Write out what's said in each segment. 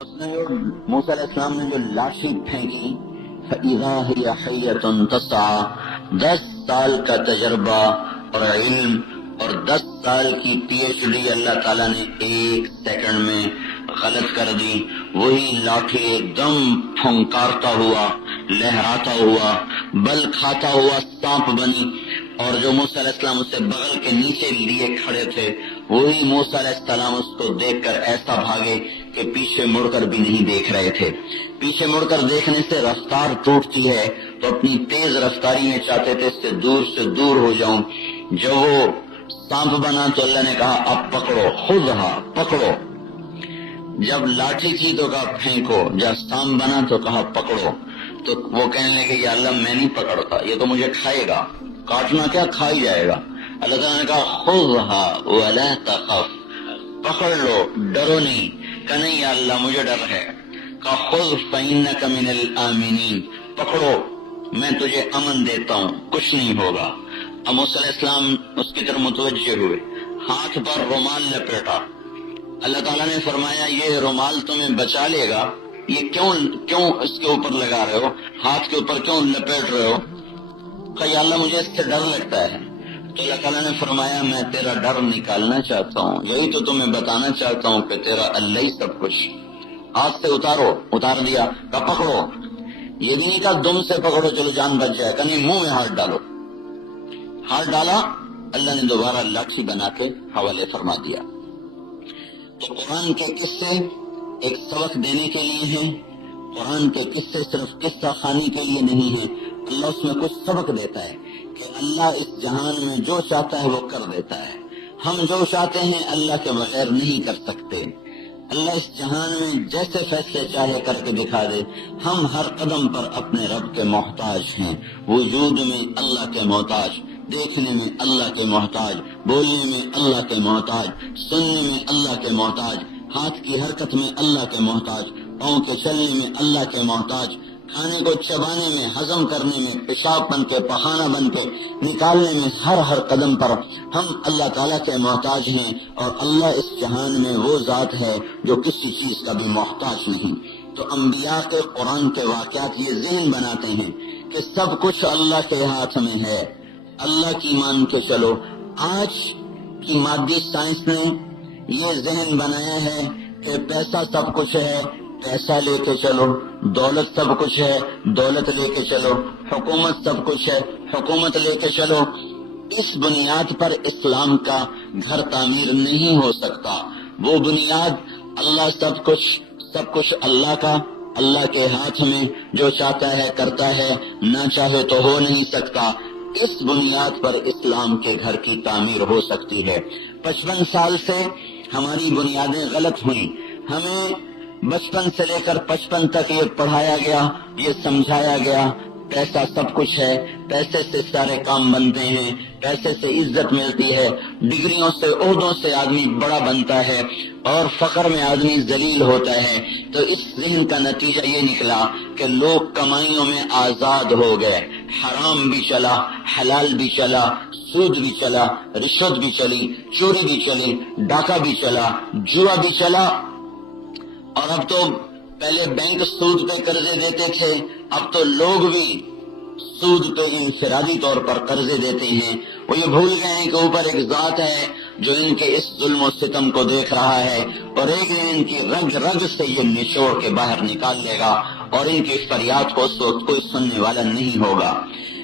موسیٰ علیہ السلام نے جو لاٹھی پھینکی فَإِذَا هِيَ حَيَّةٌ تَسْعَىٰ 10 سال کا تجربہ اور علم اور 10 سال کی پی ایچ ڈی اللہ تعالیٰ نے 1 سیکنڈ میں غلط کر دی. وہی لاٹھی ایک دم پھنکارتا ہوا، لہراتا ہوا، بل کھاتا ہوا سانپ بنی. اور جو موسیٰ علیہ السلام اسے بغل کے نیچے لیے کھڑے تھے، وہی موسیٰ علیہ السلام اس کو دیکھ کر ایسا بھاگے کہ پیچھے مڑ کر بھی نہیں دیکھ رہے تھے. پیچھے مڑ کر دیکھنے سے رفتار ٹوٹتی ہے، تو اپنی تیز رفتاری میں چاہتے تھے اس سے دور ہو جاؤں. جب وہ سانپ بنا تو اللہ نے کہا اب پکڑو، خذھا، پکڑو. جب لاٹھی تھی تو کہا پھینکو. جب سانپ بنا تو کہا پکڑو. تو وہ کہنے لگے یا اللہ میں نہیں پکڑتا، یہ تو مجھے کھائے گا، کاٹنا کیا کھا ہی جائے گا. اللہ تعالیٰ نے کہا خذھا ولا تخف، پکڑ لو، ڈرو نہیں. کہ نہیں یا اللہ مجھے ڈر ہے. کہا خذ فإنک من الآمنین، پکڑو میں تجھے امن دیتا ہوں، کچھ نہیں ہوگا. اب موسیٰ علیہ السلام اس کی طرف متوجہ ہوئے، ہاتھ پر رومال لپیٹا. اللہ تعالیٰ نے فرمایا یہ رومال تمہیں بچا لے گا، یہ کیوں اس کے اوپر لگا رہے ہو، ہاتھ کے اوپر کیوں لپیٹ رہے ہو؟ کہ یا اللہ مجھے اس سے ڈر لگتا ہے. تو اللہ تعالیٰ نے فرمایا میں تیرا ڈر نکالنا چاہتا ہوں، یہی تو تمہیں بتانا چاہتا ہوں کہ تیرا اللہ ہی سب کچھ. ہاتھ سے اتارو، اتار دیا. کہ پکڑو، یہ نہیں کہا دم سے پکڑو چلو جان بچ جائے، کہ نہیں منہ میں ہاتھ ڈالو. ہاتھ ڈالا، اللہ نے دوبارہ لاٹھی بنا کے حوالے فرما دیا. تو قرآن کے قصے ایک سبق دینے کے لیے ہیں. قرآن کے قصے صرف قصہ خوانی کے لیے نہیں ہیں. اللہ اس میں کچھ سبق دیتا ہے کہ اللہ اس جہان میں جو چاہتا ہے وہ کر دیتا ہے. ہم جو چاہتے ہیں اللہ کے بغیر نہیں کر سکتے. اللہ اس جہان میں جیسے فیصلے چاہے کر کے دکھا دے. ہم ہر قدم پر اپنے رب کے محتاج ہیں. وجود میں اللہ کے محتاج، دیکھنے میں اللہ کے محتاج، بولنے میں اللہ کے محتاج، سننے میں اللہ کے محتاج، ہاتھ کی حرکت میں اللہ کے محتاج، پاؤں کے چلنے میں اللہ کے محتاج، کھانے کو چبانے میں، ہضم کرنے میں، پیشاب بن کے، پخانہ بن کے نکالنے میں، ہر قدم پر ہم اللہ تعالیٰ کے محتاج ہیں. اور اللہ اس جہان میں وہ ذات ہے جو کسی چیز کا بھی محتاج نہیں. تو انبیاء کے قرآن کے واقعات یہ ذہن بناتے ہیں کہ سب کچھ اللہ کے ہاتھ میں ہے. اللہ کی مان کے چلو. آج کی مادی سائنس نے یہ ذہن بنایا ہے کہ پیسہ سب کچھ ہے، پیسہ لے کے چلو. دولت سب کچھ ہے، دولت لے کے چلو. حکومت سب کچھ ہے، حکومت لے کے چلو. اس بنیاد پر اسلام کا گھر تعمیر نہیں ہو سکتا. وہ بنیاد اللہ سب کچھ اللہ کا، اللہ کے ہاتھ میں، جو چاہتا ہے کرتا ہے، نہ چاہے تو ہو نہیں سکتا. اس بنیاد پر اسلام کے گھر کی تعمیر ہو سکتی ہے. 55 سال سے ہماری بنیادیں غلط ہوئیں. ہمیں بچپن سے لے کر 55 تک یہ پڑھایا گیا، یہ سمجھایا گیا پیسہ سب کچھ ہے، پیسے سے سارے کام بنتے ہیں، پیسے سے عزت ملتی ہے، ڈگریوں سے، عہدوں سے آدمی بڑا بنتا ہے، اور فقر میں آدمی ذلیل ہوتا ہے. تو اس ذہن کا نتیجہ یہ نکلا کہ لوگ کمائیوں میں آزاد ہو گئے. حرام بھی چلا، حلال بھی چلا، سود بھی چلا، رشوت بھی چلی، چوری بھی چلی، ڈاکہ بھی چلا، جوا بھی چلا. اور اب تو پہلے بینک سود پہ قرضے دیتے تھے، اب تو لوگ بھی سود پہ انفرادی طور پر قرضے دیتے ہیں. وہ یہ بھول گئے ہیں کہ اوپر ایک ذات ہے جو ان کے اس ظلم و ستم کو دیکھ رہا ہے، اور ایک دن ان کی رگ رگ سے یہ نچوڑ کے باہر نکال لے گا، اور ان کی فریاد کو اس وقت کوئی سننے والا نہیں ہوگا.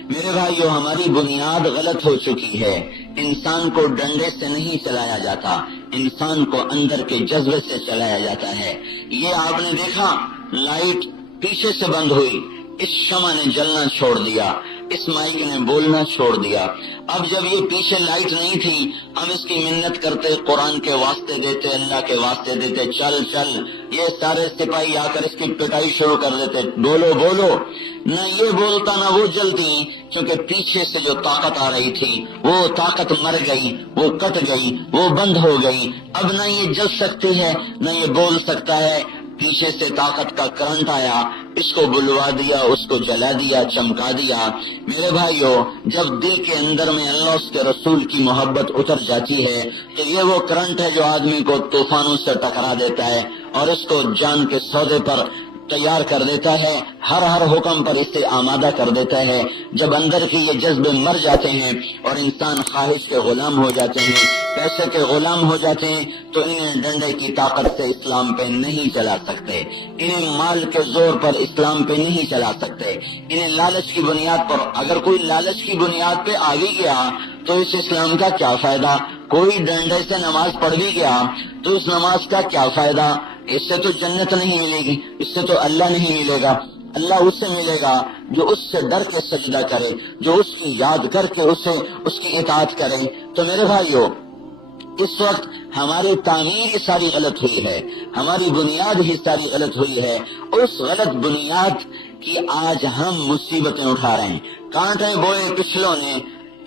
میرے بھائیو، ہماری بنیاد غلط ہو چکی ہے. انسان کو ڈنڈے سے نہیں چلایا جاتا، انسان کو اندر کے جذبے سے چلایا جاتا ہے. یہ آپ نے دیکھا، لائٹ پیچھے سے بند ہوئی، اس شمع نے جلنا چھوڑ دیا، اس مائک نے بولنا چھوڑ دیا. اب جب یہ پیچھے لائٹ نہیں تھی، ہم اس کی منت کرتے، قرآن کے واسطے دیتے، اللہ کے واسطے دیتے، چل چل. یہ سارے سپاہی آ کر اس کی پٹائی شروع کر دیتے، بولو بولو. نہ یہ بولتا نہ وہ جلتی، کیونکہ پیچھے سے جو طاقت آ رہی تھی وہ طاقت مر گئی، وہ کٹ گئی، وہ بند ہو گئی. اب نہ یہ جل سکتی ہے نہ یہ بول سکتا ہے. پیچھے سے طاقت کا کرنٹ آیا، اس کو بلوا دیا، اس کو جلا دیا، چمکا دیا. میرے بھائیو، جب دل کے اندر میں اللہ اس کے رسول کی محبت اتر جاتی ہے تو یہ وہ کرنٹ ہے جو آدمی کو طوفانوں سے ٹکرا دیتا ہے، اور اس کو جان کے سودے پر تیار کر دیتا ہے، ہر حکم پر اسے آمادہ کر دیتا ہے۔ جب اندر کے یہ جذبے مر جاتے ہیں اور انسان خواہش کے غلام ہو جاتے ہیں، پیسے کے غلام ہو جاتے ہیں، تو انہیں ڈنڈے کی طاقت سے اسلام پہ نہیں چلا سکتے، انہیں مال کے زور پر اسلام پہ نہیں چلا سکتے، انہیں لالچ کی بنیاد پر، اگر کوئی لالچ کی بنیاد پہ آ بھی گیا تو اس اسلام کا کیا فائدہ؟ کوئی ڈنڈے سے نماز پڑھ بھی گیا تو اس نماز کا کیا فائدہ؟ اس سے تو جنت نہیں ملے گی، اس سے تو اللہ نہیں ملے گا۔ اللہ اس سے ملے گا جو اس سے ڈر کے سجدہ کرے، جو اس کی یاد کر کے اس کی اطاعت کرے۔ تو میرے بھائیو، اس وقت ہماری تعمیر ہی ساری غلط ہوئی ہے، ہماری بنیاد ہی ساری غلط ہوئی ہے، اس غلط بنیاد کی آج ہم مصیبتیں اٹھا رہے ہیں۔ کانٹے بوئے پچھلوں نے،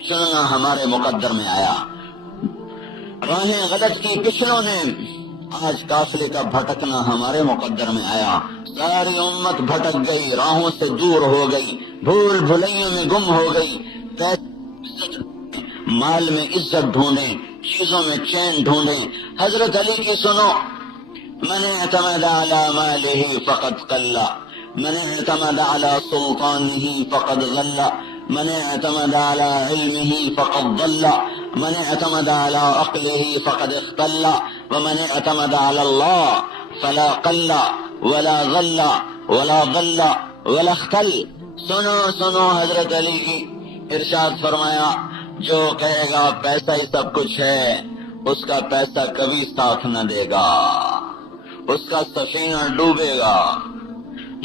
چننا ہمارے مقدر میں آیا، راہیں غلط کی پچھلوں نے، آج قافلے کا بھٹکنا ہمارے مقدر میں آیا۔ ساری امت بھٹک گئی، راہوں سے دور ہو گئی، بھول بھلیوں میں گم ہو گئی، مال میں عزت ڈھونڈیں، چیزوں میں چین ڈھونڈیں۔ حضرت علی کی سنو، من اعتمد على ماله فقد قل، من اعتمد على سلطانه فقد غل، من اعتمد على علمه فقد ضل، من اعتمد على عقله فقد اختل، ومن اعتمد على الله فلا قل ولا غل ولا ضل ولا اختل۔ سنو حضرت علی کی ارشاد فرمایا، جو کہے گا پیسہ ہی سب کچھ ہے، اس کا پیسہ کبھی ساتھ نہ دے گا، اس کا سفینہ ڈوبے گا۔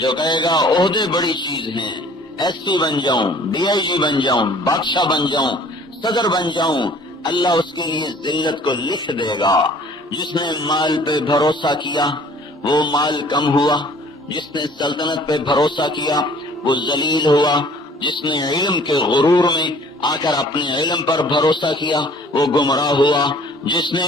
جو کہے گا عہدے بڑی چیز ہیں، ایس پی بن جاؤں، ڈی آئی جی بن جاؤں، بادشاہ بن جاؤں، صدر بن جاؤں، اللہ اس کے لیے ذلت کو لکھ دے گا۔ جس نے مال پہ بھروسہ کیا وہ مال کم ہوا، جس نے سلطنت پہ بھروسہ کیا وہ ذلیل ہوا، جس نے علم کے غرور میں آ کر اپنے علم پر بھروسہ کیا وہ گمراہ ہوا، جس نے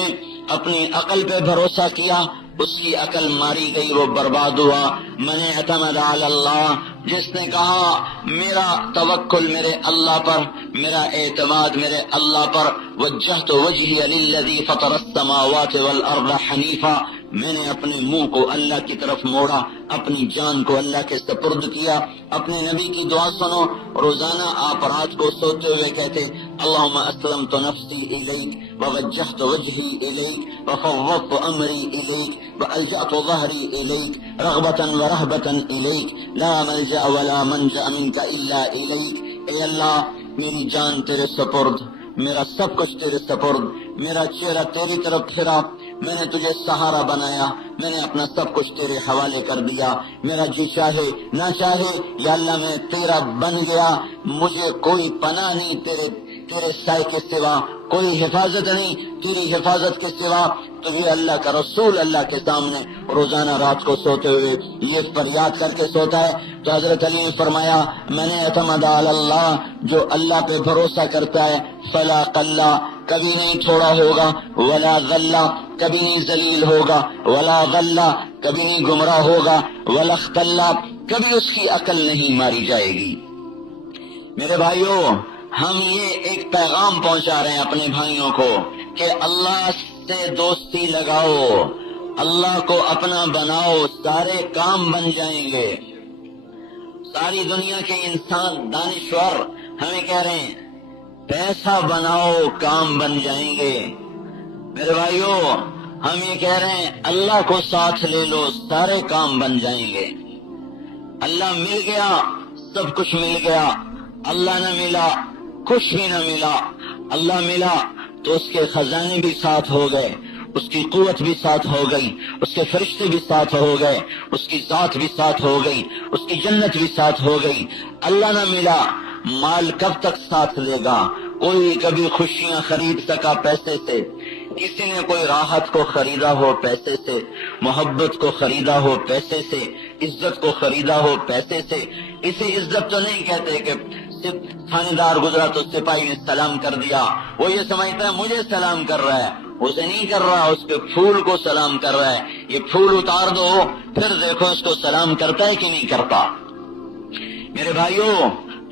اپنی عقل پہ بھروسہ کیا اس کی عقل ماری گئی، وہ برباد ہوا۔ من اعتمد علی اللہ، جس نے کہا میرا توکل میرے اللہ پر، میرا اعتماد میرے اللہ پر، وجہت وجہی للذی فطر السماوات والارض حنیفا، میں نے اپنے منہ کو اللہ کی طرف موڑا، اپنی جان کو اللہ کے سپرد کیا۔ اپنے نبی کی دعا سنو، روزانہ آپ رات کو سوتے ہوئے کہتے اللہم اسلمت نفسی الیک ووجہت وجہی الیک وفوضت امری الیک والجأت ظہری الیک رغبتا ورہبتا الیک لا ملجأ ولا منجأ منک الا الیک۔ اے اللہ، میری جان تیرے سپرد، میرا سب کچھ تیرے سپرد، میرا چہرہ تیری طرف پھرا، میں نے تجھے سہارا بنایا، میں نے اپنا سب کچھ تیرے حوالے کر دیا، میرا جی چاہے نہ چاہے یا اللہ میں تیرا بن گیا، مجھے کوئی پناہ نہیں تیرے سائے کے سوا، کوئی حفاظت نہیں تیری حفاظت کے سوا۔ تو یہ اللہ کا رسول اللہ کے سامنے روزانہ رات کو سوتے ہوئے یہ فریاد کر کے سوتا ہے۔ تو حضرت علی نے فرمایا میں نے اعتماد علی اللہ، جو اللہ پہ بھروسہ کرتا ہے، فلا قلہ، کبھی نہیں تھوڑا ہوگا، ولا غلہ، کبھی نہیں ذلیل ہوگا، ولا غلہ، کبھی نہیں گمراہ ہوگا، ولا اختلہ، کبھی اس کی عقل نہیں ماری جائے گی۔ میرے بھائیوں، ہم یہ ایک پیغام پہنچا رہے ہیں اپنے بھائیوں کو کہ اللہ سے دوستی لگاؤ، اللہ کو اپنا بناؤ، سارے کام بن جائیں گے۔ ساری دنیا کے انسان دانشور ہمیں کہہ رہے ہیں پیسہ بناؤ کام بن جائیں گے۔ میرے بھائیوں، ہم یہ کہہ رہے ہیں اللہ کو ساتھ لے لو، سارے کام بن جائیں گے۔ اللہ مل گیا سب کچھ مل گیا، اللہ نہ ملا کچھ بھی نہ ملا۔ اللہ ملا تو اس کے خزانے بھی ساتھ ہو گئے، اس کی قوت بھی ساتھ ہو گئی، اس کے فرشتے بھی ساتھ ہو گئے، اس کی ذات بھی ساتھ ہو گئی، اس کی جنت بھی ساتھ ہو گئی۔ اللہ نہ ملا، مال کب تک ساتھ لے گا؟ کوئی کبھی خوشیاں خرید سکا پیسے سے؟ کسی نے کوئی راحت کو خریدا ہو پیسے سے، محبت کو خریدا ہو پیسے سے، عزت کو خریدا ہو پیسے سے؟ اسے عزت تو نہیں کہتے کہ تھانے دار گزرا تو سپاہی نے سلام کر دیا، وہ یہ سمجھتا ہے مجھے سلام کر رہا ہے، اسے نہیں کر رہا، اس کے پھول کو سلام کر رہا ہے۔ یہ پھول اتار دو پھر دیکھو اس کو سلام کرتا ہے کہ نہیں کرتا۔ میرے بھائیوں،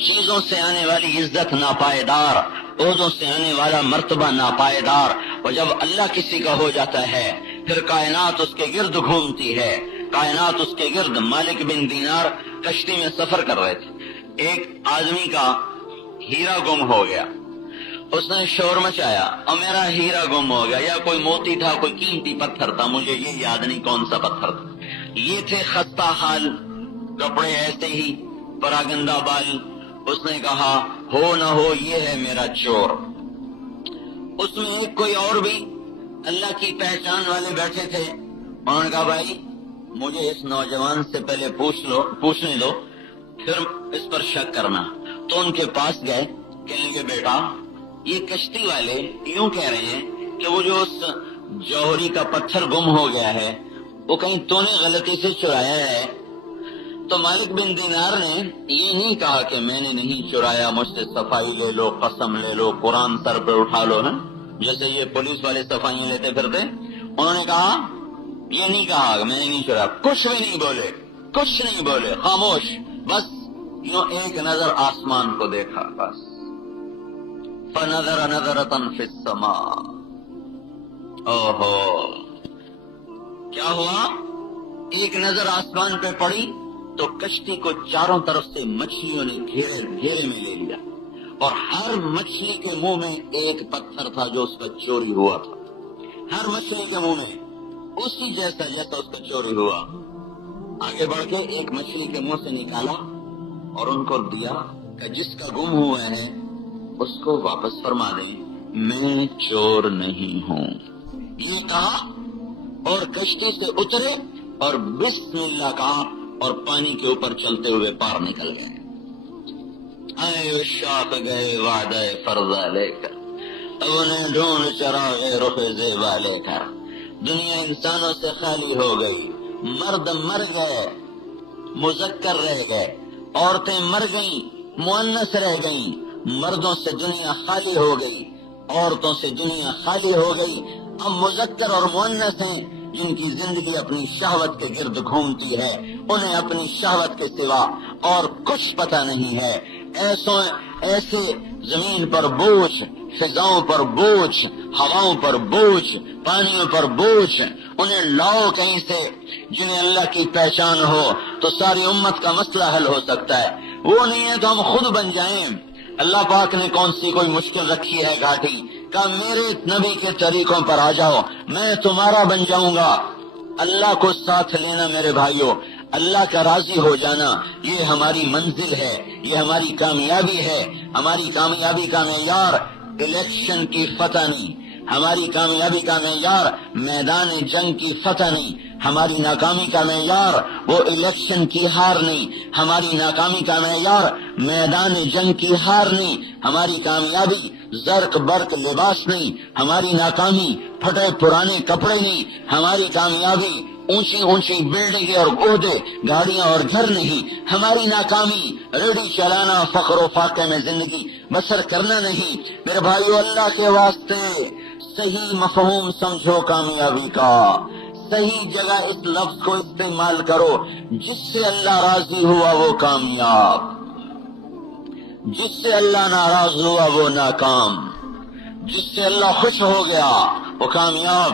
چیزوں سے آنے والی عزت ناپائیدار، عہدوں سے آنے والا مرتبہ ناپائیدار، اور جب اللہ کسی کا ہو جاتا ہے پھر کائنات اس کے گرد گھومتی ہے، کائنات اس کے گرد۔ مالک بن دینار کشتی میں سفر کر رہے تھے، ایک آدمی کا ہیرا گم ہو گیا، اس نے شور مچایا اور میرا ہیرا گم ہو گیا، یا کوئی موتی تھا، کوئی قیمتی پتھر تھا، مجھے یہ یاد نہیں کون سا پتھر تھا۔ یہ تھے خستہ حال، کپڑے ایسے ہی، پراگندہ بال۔ اس نے کہا ہو نہ ہو یہ ہے میرا چور۔ اس میں ایک کوئی اور بھی اللہ کی پہچان والے بیٹھے تھے، انہوں نے کہا بھائی مجھے اس نوجوان سے پہلے پوچھنے دو پھر اس پر شک کرنا۔ تو ان کے پاس گئے، کہنے لگے بیٹا یہ کشتی والے یوں کہہ رہے ہیں کہ وہ جو اس جوہری کا پتھر گم ہو گیا ہے وہ کہیں تو نے غلطی سے چرایا ہے؟ تو مالک بن دینار نے یہ نہیں کہا کہ میں نے نہیں چرایا، مجھ سے صفائی لے لو، قسم لے لو، قرآن سر پہ اٹھا لو، نا جیسے یہ پولیس والے صفائیاں لیتے پھرتے۔ انہوں نے کہا یہ نہیں کہا کہ میں نے نہیں چرایا، کچھ بھی نہیں بولے، کچھ نہیں بولے، خاموش، بس یوں ایک نظر آسمان کو دیکھا، بس فَنَظَرَ نَظَرَةً فِي السَّمَاءِ۔ اوہو کیا ہوا؟ ایک نظر آسمان پہ پڑی تو کشتی کو چاروں طرف سے مچھلیوں نے گھیرے میں لے لیا، اور ہر مچھلی کے منہ میں ایک پتھر تھا جو اس کا چوری ہوا تھا، ہر مچھلی کے منہ میں اسی جیسا اس کا چوری ہوا۔ آگے بڑھ کے ایک مچھلی کے منہ سے نکالا اور ان کو دیا کہ جس کا گم ہوا ہے اس کو واپس فرما دیں، میں چور نہیں ہوں، یہ کہا اور کشتی سے اترے اور بسم اللہ کہا اور پانی کے اوپر چلتے ہوئے پار نکل گئے۔ آئے شاخ گئے وعدہ فرضہ لے کر، اب انہیں ڈھونڈ چراغ رخ زیبا لے کر۔ دنیا انسانوں سے خالی ہو گئی، مرد مر گئے، مذکر رہ گئے، عورتیں مر گئیں، مؤنث رہ گئیں، مردوں سے دنیا خالی ہو گئی، عورتوں سے دنیا خالی ہو گئی۔ اب مذکر اور مؤنث ہیں جن کی زندگی اپنی شہوت کے گرد گھومتی ہے، انہیں اپنی شہوت کے سوا اور کچھ پتہ نہیں ہے۔ ایسے زمین پر بوجھ، فضاؤں پر بوجھ، ہواؤں پر بوجھ، پانیوں پر بوجھ، انہیں لاؤ کہیں سے جنہیں اللہ کی پہچان ہو تو ساری امت کا مسئلہ حل ہو سکتا ہے۔ وہ نہیں ہے تو ہم خود بن جائیں۔ اللہ پاک نے کون سی کوئی مشکل رکھی ہے گھاٹی، کہا میرے نبی کے طریقوں پر آ جاؤ، میں تمہارا بن جاؤں گا۔ اللہ کو ساتھ لینا میرے بھائیوں، اللہ کا راضی ہو جانا، یہ ہماری منزل ہے، یہ ہماری کامیابی ہے۔ ہماری کامیابی کا معیار الیکشن کی فتح نہیں، ہماری کامیابی کا معیار میدان جنگ کی فتح نہیں، ہماری ناکامی کا معیار وہ الیکشن کی ہار نہیں، ہماری ناکامی کا معیار میدان جنگ کی ہار نہیں، ہماری کامیابی زرق برق لباس نہیں، ہماری ناکامی پھٹے پرانے کپڑے نہیں، ہماری کامیابی اونچی اونچی بلڈنگیں اور عہدے، گاڑیاں اور گھر نہیں، ہماری ناکامی ریڈی چلانا، فقر و فاقے میں زندگی بسر کرنا نہیں۔ میرے بھائیو اللہ کے واسطے صحیح مفہوم سمجھو کامیابی کا، صحیح جگہ اس لفظ کو استعمال کرو۔ جس سے اللہ راضی ہوا وہ کامیاب، جس سے اللہ ناراض ہوا وہ ناکام، جس سے اللہ خوش ہو گیا وہ کامیاب۔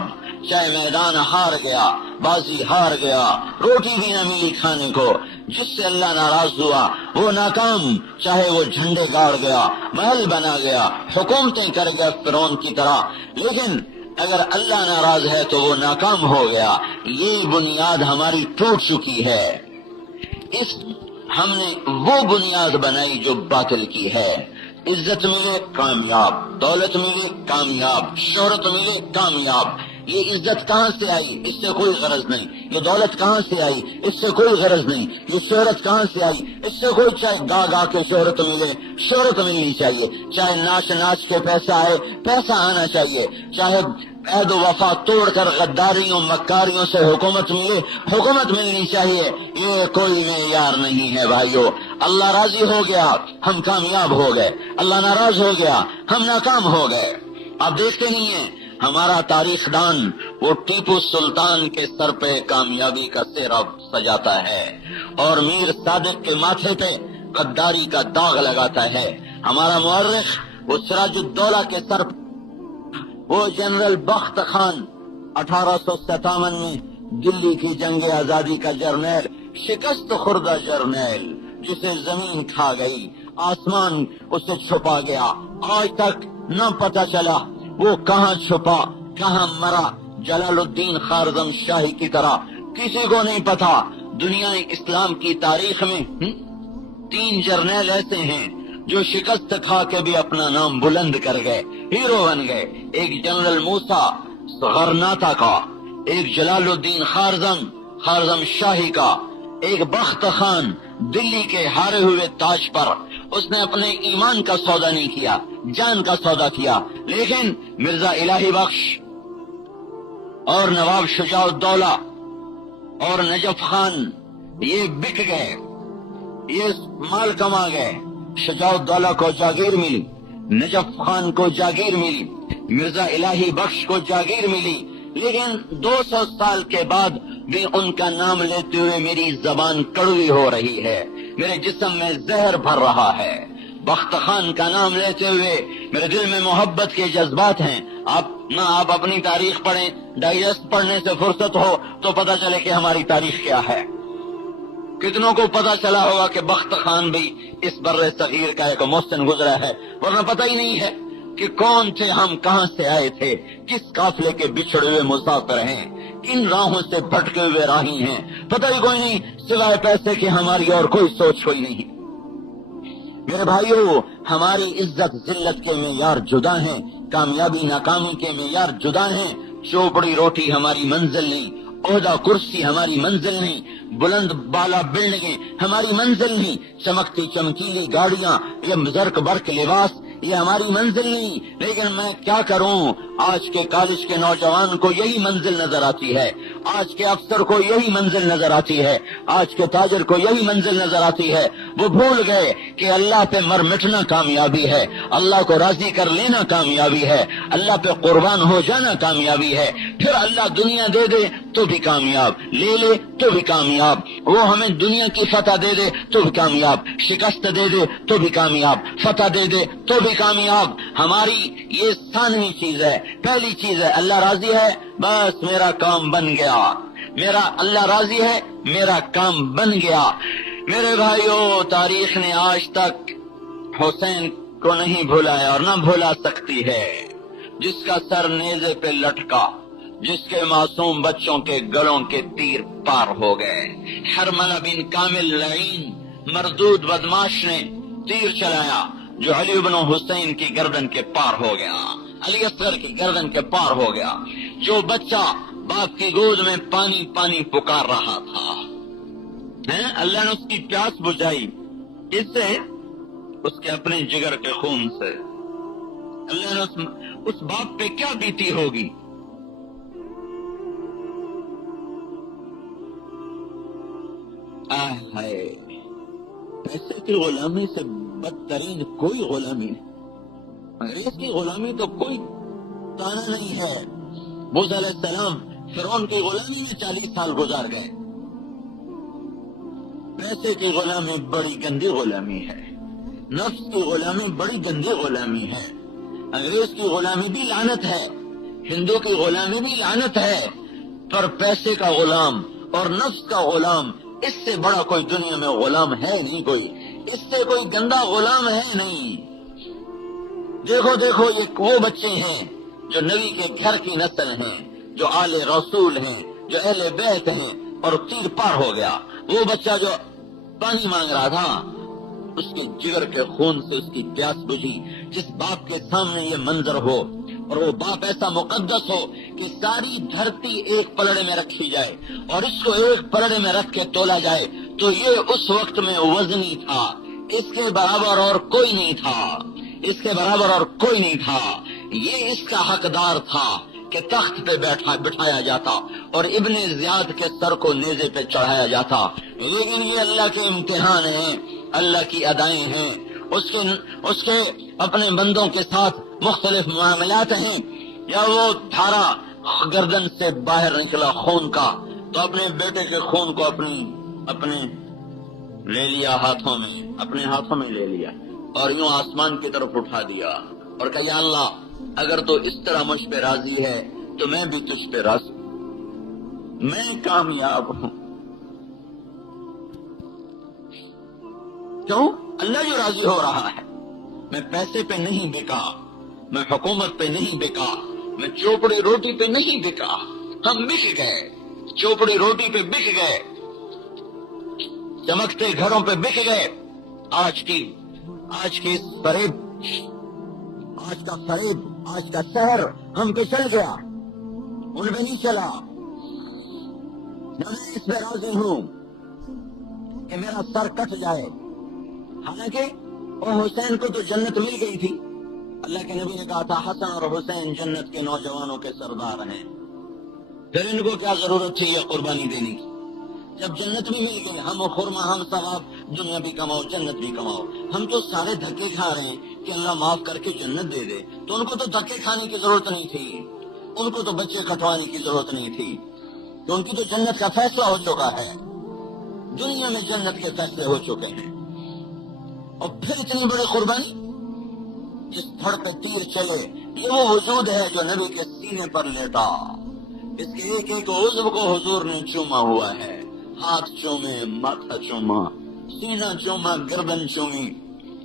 چاہے میدان ہار گیا، بازی ہار گیا، روٹی بھی نہ ملی کھانے کو، جس سے اللہ ناراض ہوا وہ ناکام۔ چاہے وہ جھنڈے گاڑ گیا، محل بنا گیا، حکومتیں کر گیا فرعون کی طرح، لیکن اگر اللہ ناراض ہے تو وہ ناکام ہو گیا۔ یہ بنیاد ہماری ٹوٹ چکی ہے، ہم نے وہ بنیاد بنائی جو باطل کی ہے۔ عزت ملے کامیاب، دولت ملے کامیاب، شہرت ملے کامیاب۔ یہ عزت کہاں سے آئی؟ اس سے کوئی غرض نہیں۔ یہ دولت کہاں سے آئی؟ اس سے کوئی غرض نہیں۔ یہ شہرت کہاں سے آئی؟ اس سے کوئی، چاہے گا گا کے شہرت ملے، شہرت ملنی چاہیے، چاہے ناچ ناچ کے پیسہ آئے، پیسہ آنا چاہیے، چاہے عہد و وفا توڑ کر غداریوں مکاریوں سے حکومت ملے، حکومت ملنی چاہیے۔ یہ کوئی معیار نہیں ہے بھائیو۔ اللہ راضی ہو گیا ہم کامیاب ہو گئے، اللہ ناراض ہو گیا ہم ناکام ہو گئے۔ آپ دیکھتے نہیں ہیں ہمارا تاریخ دان وہ ٹیپو سلطان کے سر پہ کامیابی کا سہرا سجاتا ہے اور میر صادق کے ماتھے پہ غداری کا داغ لگاتا ہے۔ ہمارا مورخ وہ سراج الدولہ کے سر وہ جنرل بخت خان 1857 میں دلی کی جنگ آزادی کا جرنیل، شکست خوردہ جرنیل، جسے زمین کھا گئی، آسمان اسے چھپا گیا، آج تک نہ پتہ چلا وہ کہاں چھپا، کہاں مرا۔ جلال الدین خارزم شاہی کی طرح کسی کو نہیں پتا۔ دنیا اسلام کی تاریخ میں 3 جرنیل ایسے ہیں جو شکست کھا کے بھی اپنا نام بلند کر گئے، ہیرو بن گئے۔ ایک جنرل موسیٰ غرناطہ کا، ایک جلال الدین خارزم شاہی کا، ایک بخت خان دلی کے ہارے ہوئے تاج پر۔ اس نے اپنے ایمان کا سودا نہیں کیا، جان کا سودا کیا، لیکن مرزا الہی بخش اور نواب شجاع الدولہ اور نجف خان یہ بک گئے، یہ مال کما گئے۔ شجاع الدولہ کو جاگیر ملی، نجف خان کو جاگیر ملی، مرزا الہی بخش کو جاگیر ملی، لیکن 200 سال کے بعد بھی ان کا نام لیتے ہوئے میری زبان کڑوی ہو رہی ہے، میرے جسم میں زہر بھر رہا ہے۔ بخت خان کا نام لیتے ہوئے میرے دل میں محبت کے جذبات ہیں۔ آپ اپنی تاریخ پڑھیں، ڈائجسٹ پڑھنے سے فرصت ہو تو پتہ چلے کہ ہماری تاریخ کیا ہے۔ کتنوں کو پتہ چلا ہوگا کہ بخت خان بھی اس بر صغیر کا ایک محسن گزرا ہے، ورنہ پتہ ہی نہیں ہے کہ کون تھے ہم، کہاں سے آئے تھے، کس قافلے کے بچھڑے ہوئے مسافر ہیں، کن راہوں سے بھٹکے ہوئے راہی ہیں، پتہ ہی کوئی نہیں، سوائے پیسے کی ہماری اور کوئی سوچ کوئی نہیں۔ میرے بھائیو، ہماری عزت ذلت کے معیار جدا ہیں، کامیابی ناکامی کے معیار جدا ہیں۔ چوپڑی روٹی ہماری منزل نہیں، عہدہ کرسی ہماری منزل نہیں، بلند بالا بلڈنگیں ہماری منزل نہیں، چمکتی چمکیلی گاڑیاں، یہ زرق برق لباس یہ ہماری منزل نہیں۔ لیکن میں کیا کروں، آج کے کالج کے نوجوان کو یہی منزل نظر آتی ہے، آج کے افسر کو یہی منزل نظر آتی ہے، آج کے تاجر کو یہی منزل نظر آتی ہے۔ وہ بھول گئے کہ اللہ پہ مر مٹنا کامیابی ہے، اللہ کو راضی کر لینا کامیابی ہے، اللہ پہ قربان ہو جانا کامیابی ہے۔ پھر اللہ دنیا دے دے تو بھی کامیاب، لے لے تو بھی کامیاب، وہ ہمیں دنیا کی فتح دے دے تو بھی کامیاب، شکست دے دے تو بھی کامیاب، فتح دے دے تو بھی کامیاب۔ ہماری یہ ثانوی چیز ہے۔ پہلی چیز ہے اللہ راضی ہے، بس میرا کام بن گیا، میرا اللہ راضی ہے، میرا کام بن گیا۔ میرے بھائیو، تاریخ نے آج تک حسین کو نہیں بھلایا اور نہ بھلا سکتی ہے، جس کا سر نیزے پہ لٹکا، جس کے معصوم بچوں کے گلوں کے تیر پار ہو گئے۔ حرملہ بن کامل لعین مردود بدماش نے تیر چلایا جو علی بن حسین کی گردن کے پار ہو گیا، علی اصغر کی گردن کے پار ہو گیا۔ جو بچہ باپ کی گود میں پانی پانی پکار رہا تھا، اللہ نے اس کی پیاس بجھائی، اس سے اس کے اپنے جگر کے خون سے۔ اللہ نے اس باپ پہ کیا بیتی ہوگی۔ پیسے کی غلامی سے بدترین کوئی غلامی نہیں، انگریز کی غلامی تو کوئی تانا نہیں ہے۔ موسیٰ علیہ السلام فرعون کی غلامی میں 40 سال گزار گئے۔ پیسے کی غلامی بڑی گندی غلامی ہے، نفس کی غلامی بڑی گندی غلامی ہے۔ انگریز کی غلامی بھی لعنت ہے، ہندو کی غلامی بھی لعنت ہے، پر پیسے کا غلام اور نفس کا غلام، اس سے بڑا کوئی دنیا میں غلام ہے نہیں، کوئی اس سے کوئی گندا غلام ہے نہیں۔ دیکھو یہ وہ بچے ہیں جو نبی کے گھر کی نسل ہیں، جو آل رسول ہیں، جو اہل بیت ہیں، اور تیر پار ہو گیا۔ وہ بچہ جو پانی مانگ رہا تھا، اس کے جگر کے خون سے اس کی پیاس بجھی۔ جس باپ کے سامنے یہ منظر ہو اور وہ باپ ایسا مقدس ہو کہ ساری دھرتی ایک پلڑے میں رکھی جائے اور اس کو ایک پلڑے میں رکھ کے تولا جائے، تو یہ اس وقت میں وزنی تھا، اس کے برابر اور کوئی نہیں تھا، اس کے برابر اور کوئی نہیں تھا۔ یہ اس کا حقدار تھا کہ تخت پہ بٹھایا جاتا اور ابن زیاد کے سر کو نیزے پہ چڑھایا جاتا۔ لیکن یہ اللہ کے امتحان ہیں، اللہ کی ادائیں ہیں، اس کے اپنے بندوں کے ساتھ مختلف معاملات ہیں۔ یا وہ دھارا گردن سے باہر نکلا خون کا، تو اپنے بیٹے کے خون کو اپنے لے لیا اپنے ہاتھوں میں لے لیا اور یوں آسمان کی طرف اٹھا دیا اور کہا یا اللہ، اگر تو اس طرح مجھ پہ راضی ہے تو میں بھی تجھ پہ راضی ہوں، میں کامیاب ہوں. کیوں؟ اللہ جو راضی ہو رہا ہے. میں پیسے پہ نہیں بکا، میں حکومت پہ نہیں بکا، میں چوپڑی روٹی پہ نہیں بکا. ہم بک گئے، چوپڑی روٹی پہ بک گئے، چمکتے گھروں پہ بک گئے. آج کی اس فریب، آج کا فریب، آج کا شہر ہم پہ چل گیا، ان پہ نہیں چلا. میں اس پہ راضی ہوں کہ میرا سر کٹ جائے. حالانکہ وہ حسین کو تو جنت مل گئی تھی. اللہ کے نبی نے کہا تھا حسن اور حسین جنت کے نوجوانوں کے سردار ہیں، پھر ان کو کیا ضرورت تھی یہ قربانی دینے کی؟ جب جنت بھی مل گئی، ہم خرما ہم ثواب، دنیا بھی کماؤ جنت بھی کماؤ. ہم تو سارے دھکے کھا رہے ہیں کہ اللہ معاف کر کے جنت دے دے. تو ان کو تو دھکے کھانے کی ضرورت نہیں تھی، ان کو تو بچے کٹوانے کی ضرورت نہیں تھی، تو ان کی تو جنت کا فیصلہ ہو چکا ہے. دنیا میں جنت کے فیصلے ہو چکے ہیں. اور پھر اتنی بڑی قربانی، جس پھڑ پہ تیر چلے، یہ وہ وجود ہے جو نبی کے سینے پر لیٹا. اس کے ایک ایک عضو کو حضور نے چوما ہوا ہے. ہاتھ چومے، ماتھا چوما، سینہ چوما، گردن چومی،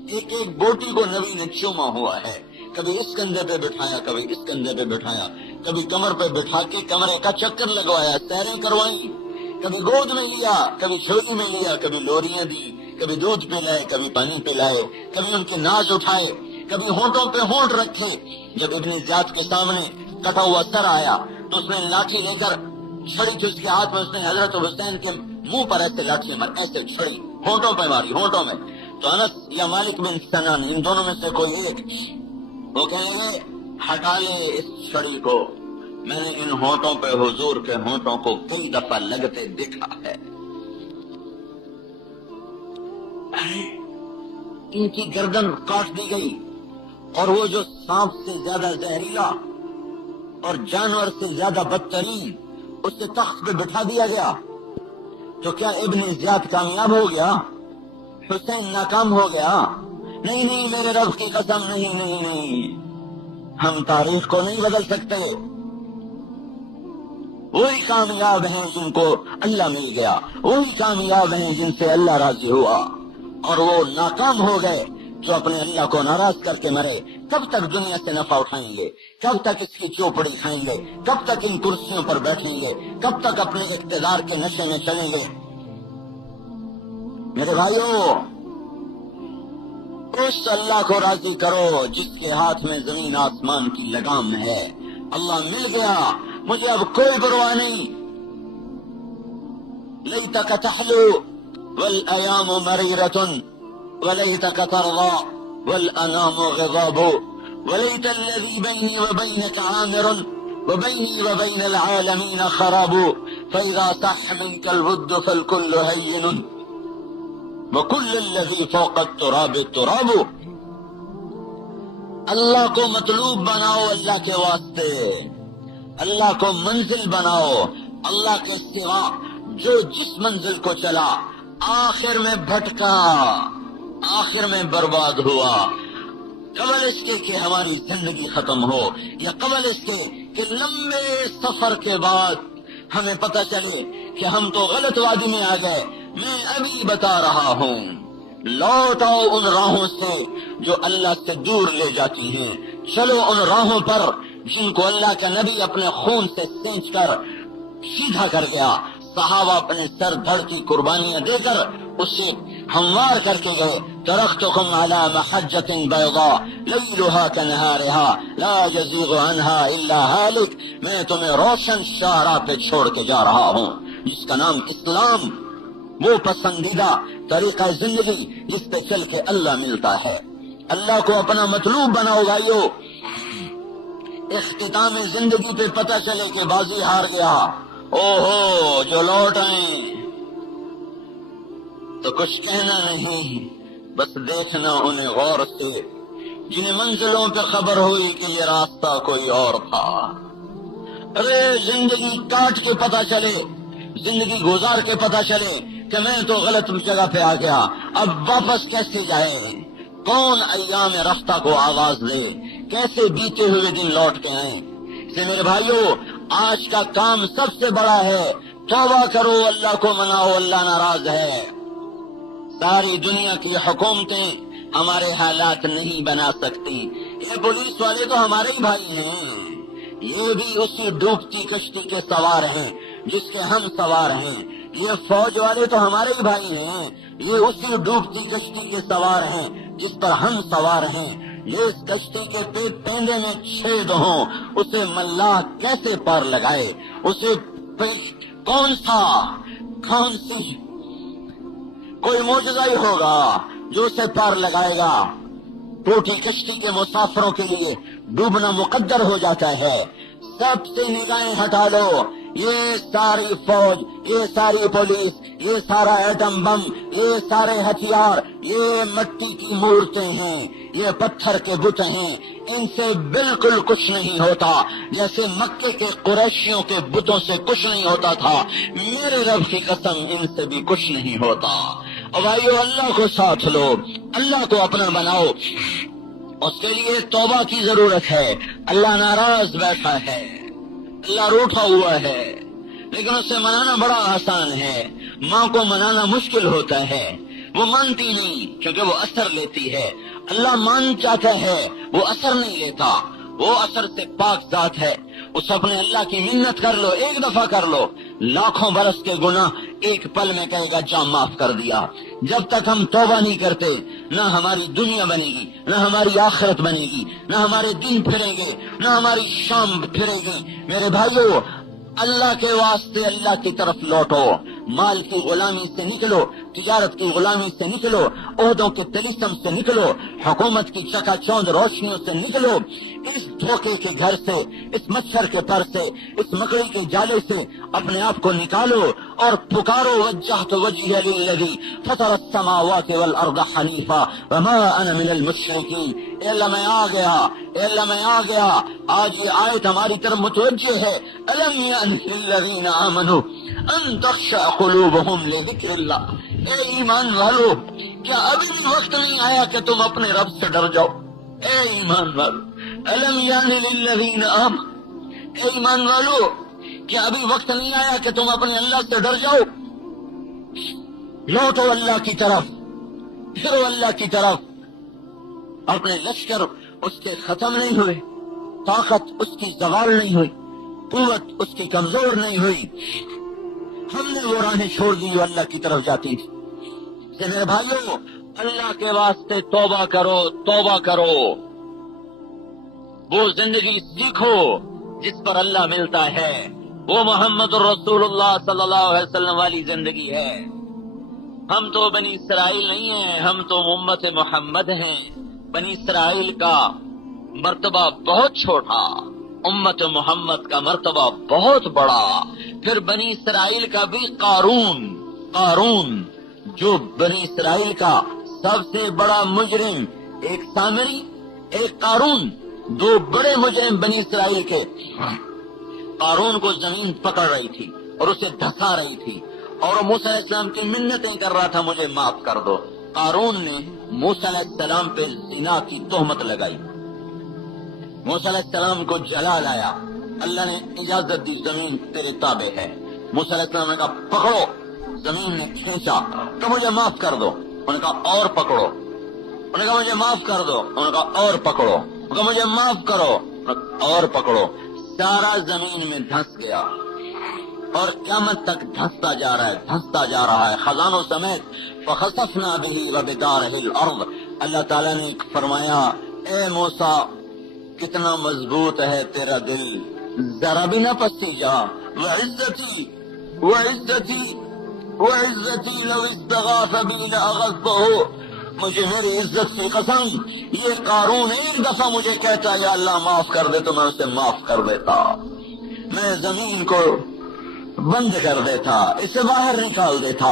ایک ایک بوٹی کو نبی نے چوما ہوا ہے. کبھی اس کندھے پہ بٹھایا، کبھی اس کندھے پہ بٹھایا، کبھی کمر پہ بٹھا کے کمرے کا چکر لگوایا، سیریں کروائی. کبھی گود میں لیا، کبھی جھولی میں لیا، کبھی لوریاں دی، کبھی دودھ پلائے، کبھی پانی پلائے، کبھی ان کے ناز اٹھائے، کبھی ہونٹوں پہ ہونٹ رکھے. جب ابن زیاد کے سامنے کٹا ہوا سر آیا تو اس نے لاٹھی لے کر چھڑی تھی اس کے ہاتھ میں، اس نے حضرت حسین کے منہ پر ایسے لاٹھی مار، ایسے چھڑی ہونٹوں پہ ماری، ہونٹوں میں. تو انس یا مالک بن سنان، ان دونوں میں سے کوئی ایک، وہ کہیں گے ہٹا لے اس چھڑی کو، میں نے ان ہونٹوں پہ حضور کے ہونٹوں کو کئی دفعہ لگتے دیکھا ہے. ان کی گردن کاٹ دی گئی، اور وہ جو سانپ سے زیادہ زہریلا اور جانور سے زیادہ بدترین، اسے تخت پہ بٹھا دیا گیا. تو کیا ابن زیاد کامیاب ہو گیا؟ حسین ناکام ہو گیا؟ نہیں نہیں، میرے رب کی قسم، نہیں نہیں نہیں. ہم تاریخ کو نہیں بدل سکتے. وہی کامیاب ہیں جن کو اللہ مل گیا، وہی کامیاب ہیں جن سے اللہ راضی ہوا. اور وہ ناکام ہو گئے جو اپنے اللہ کو ناراض کر کے مرے. کب تک دنیا سے نفع اٹھائیں گے؟ کب تک اس کی چوپڑی کھائیں گے؟ کب تک ان کرسیوں پر بیٹھیں گے؟ کب تک اپنے اقتدار کے نشے میں چلیں گے؟ میرے بھائیو، اس اللہ کو راضی کرو جس کے ہاتھ میں زمین آسمان کی لگام ہے. اللہ مل گیا، مجھے اب کوئی پرواہ نہیں. لیتک تحلو والایام مریرۃ ولیتک ترضى والانام غضاب ولیت الذی بینی وبینک عامر وبینی وبین العالمین خراب فاذا صح منک الود فالکل هین وکل الذی فوق التراب التراب. اللہ کو مطلوب بناؤ اللہ کے واسطے، اللہ کو منزل بناؤ. اللہ کے سوا جو جس منزل کو چلا آخر میں بھٹکا، آخر میں برباد ہوا. قبل اس کے کہ ہماری زندگی ختم ہو، یا قبل اس کے کہ لمبے سفر کے بعد ہمیں پتہ چلے کہ ہم تو غلط وادی میں آ گئے. میں ابھی بتا رہا ہوں، لوٹ آؤ ان راہوں سے جو اللہ سے دور لے جاتی ہیں. چلو ان راہوں پر جن کو اللہ کا نبی اپنے خون سے سینچ کر سیدھا کر گیا. صحابہ اپنے سر دھڑ کی قربانیاں دے کر اسے ہموار کر کے گئے. ترکتکم علی محجۃ بیضاء لیلھا کنہارھا لا یزیغ عنہا الا ہالک. میں تمہیں روشن شاہراہ پہ چھوڑ کے جا رہا ہوں جس کا نام اسلام، وہ پسندیدہ طریقہ زندگی جس پہ چل کے اللہ ملتا ہے. اللہ کو اپنا مطلوب بناؤ بھائیو. اختتام زندگی پہ پتہ چلے کہ بازی ہار گیا، او ہو جو لوٹ آئیں تو کچھ کہنا نہیں، بس دیکھنا انہیں غور سے جنہیں منزلوں پہ خبر ہوئی کہ یہ راستہ کوئی اور تھا. ارے زندگی کاٹ کے پتہ چلے، زندگی گزار کے پتہ چلے کہ میں تو غلط جگہ پہ آ گیا، اب واپس کیسے جائے؟ کون ایام رفتہ کو آواز دے؟ کیسے بیتے ہوئے دن لوٹ کے آئیں؟ سے میرے بھائیوں آج کا کام سب سے بڑا ہے، توبہ کرو، اللہ کو مناؤ، اللہ ناراض ہے۔ ساری دنیا کی حکومتیں ہمارے حالات نہیں بنا سکتی۔ یہ پولیس والے تو ہمارے ہی بھائی ہیں، یہ بھی اسی ڈوبتی کشتی کے سوار ہیں جس کے ہم سوار ہیں۔ یہ فوج والے تو ہمارے ہی بھائی ہیں، یہ اسی ڈوبتی کشتی کے سوار ہیں جس پر ہم سوار ہیں۔ یہ اس کشتی کے پیندے میں چھید ہوں، اسے ملاح کیسے پار لگائے؟ اسے کون سی کوئی معجزہ ہی ہوگا جو اسے پار لگائے گا۔ ٹوٹی کشتی کے مسافروں کے لیے ڈوبنا مقدر ہو جاتا ہے۔ سب سے نگاہیں ہٹا لو، یہ ساری فوج، یہ ساری پولیس، یہ سارا ایٹم بم، یہ سارے ہتھیار، یہ مٹی کی مورتیں ہیں، یہ پتھر کے بت ہیں، ان سے بالکل کچھ نہیں ہوتا، جیسے مکے کے قریشیوں کے بتوں سے کچھ نہیں ہوتا تھا۔ میرے رب کی قسم ان سے بھی کچھ نہیں ہوتا۔ اور بھائیو اللہ کو ساتھ لو، اللہ کو اپنا بناؤ، اس کے لیے توبہ کی ضرورت ہے۔ اللہ ناراض بیٹھا ہے، اللہ روٹھا ہوا ہے، لیکن اسے منانا بڑا آسان ہے۔ ماں کو منانا مشکل ہوتا ہے، وہ مانتی نہیں کیونکہ وہ اثر لیتی ہے۔ اللہ مان چاہتا ہے، وہ اثر نہیں لیتا، وہ اثر سے پاک ذات ہے۔ اس اپنے اللہ کی منت کر لو، ایک دفعہ کر لو، لاکھوں برس کے گناہ ایک پل میں کہے گا جا معاف کر دیا۔ جب تک ہم توبہ نہیں کرتے نہ ہماری دنیا بنے گی، نہ ہماری آخرت بنے گی، نہ ہمارے دن پھریں گے، نہ ہماری شام پھرے گی۔ میرے بھائیو اللہ کے واسطے اللہ کی طرف لوٹو، مال کی غلامی سے نکلو، تجارت کی غلامی سے نکلو، عہدوں کے طلسم سے نکلو، حکومت کی چکا چوند روشنیوں سے نکلو، اس دھوکے کے گھر سے، اس مچھر کے پر سے، اس مکڑی کے جالے سے اپنے آپ کو نکالو اور پکارو وجہت وجہی للذی فطر السماوات والارض حنیفا وما انا من المشرکین۔ اے اللہ میں آ گیا، اے اللہ میں آ گیا۔ آج یہ آیت ہماری طرف متوجہ ہے، الم یأن للذین آمنوا ان تخشع قلوبہم لذکر اللہ۔ اے ایمان والو کیا ابھی بھی وقت نہیں آیا کہ تم اپنے رب سے ڈر جاؤ؟ اے ایمان والو الم یأن للذین آمنوا، اے ایمان والو کیا ابھی وقت نہیں آیا کہ تم اپنے اللہ سے ڈر جاؤ؟ لوٹو اللہ کی طرف، پھرو اللہ کی طرف۔ اپنے لشکر اس کے ختم نہیں ہوئے، طاقت اس کی زوال نہیں ہوئی، قوت اس کی کمزور نہیں ہوئی۔ ہم نے وہ راہیں چھوڑ دی جو اللہ کی طرف جاتی تھی۔ کہ میرے بھائیو اللہ کے واسطے توبہ کرو، توبہ کرو، وہ زندگی سیکھو جس پر اللہ ملتا ہے، وہ محمد الرسول اللہ صلی اللہ علیہ وسلم والی زندگی ہے۔ ہم تو بنی اسرائیل نہیں ہیں، ہم تو امت محمد ہیں۔ بنی اسرائیل کا مرتبہ بہت چھوٹا، امت محمد کا مرتبہ بہت بڑا۔ پھر بنی اسرائیل کا بھی قارون جو بنی اسرائیل کا سب سے بڑا مجرم، ایک سامری ایک قارون، دو بڑے مجرم بنی اسرائیل کے۔ قارون کو زمین پکڑ رہی تھی اور اسے دھسا رہی تھی، اور موسیٰ علیہ السلام کی منتیں کر رہا تھا مجھے معاف کر دو۔ قارون نے موسیٰ علیہ السلام پہ زنا کی تہمت لگائی، موسیٰ علیہ السلام کو جلا لایا۔ اللہ نے اجازت دی، زمین تیرے تابع ہے۔ موسیٰ علیہ السلام نے کہا پکڑو، زمین نے کھینچا تو مجھے معاف کر دو۔ انہوں نے کہا اور پکڑو، انہوں نے کہا مجھے معاف کر دو، انہوں نے کہا اور پکڑو، انہوں نے کہا مجھے معاف کرو، اور پکڑو۔ سارا زمین میں دھنس گیا اور قیامت تک دھنستا جا رہا ہے، دھنستا جا رہا ہے خزانوں سمیت۔ فخسفنا به وبداره الارض، اللہ تعالیٰ نے فرمایا اے موسیٰ کتنا مضبوط ہے تیرا دل، ذرا بھی نہ پسی جا۔ وعزتی وعزتی وعزتی لو استغاث بی لاغثته، مجھے میری عزت کی قسم یہ قارون ایک دفعہ مجھے کہتا یا اللہ معاف کر دے تو میں اسے معاف کر دیتا، میں زمین کو بند کر دیتا، اسے باہر نکال دیتا۔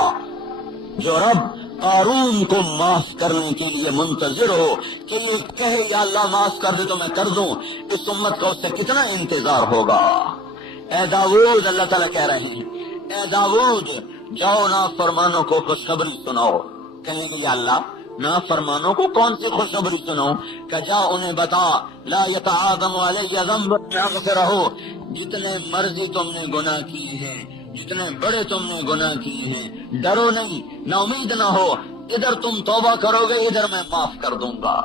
جو رب قارون کو معاف کرنے کے لیے منتظر ہو کہ یہ کہے یا اللہ معاف کر دے تو میں کر دوں، اس امت کا اس سے کتنا انتظار ہوگا۔ اے داؤد، اللہ تعالیٰ کہہ رہے ہیں اے داؤد جاؤ نافرمانوں کو خوشخبری سناؤ۔ کہیں گے یا اللہ نافرمانوں کو کون سی خوشخبری سناؤں کہ جا انہیں بتا لا یتعاظم علی ذنب اغفرہ، جتنے مرضی تم نے گناہ کیے ہیں، جتنے بڑے تم نے گناہ کیے ہیں، ڈرو نہیں، نا امید نہ ہو، ادھر تم توبہ کرو گے ادھر میں معاف کر دوں گا۔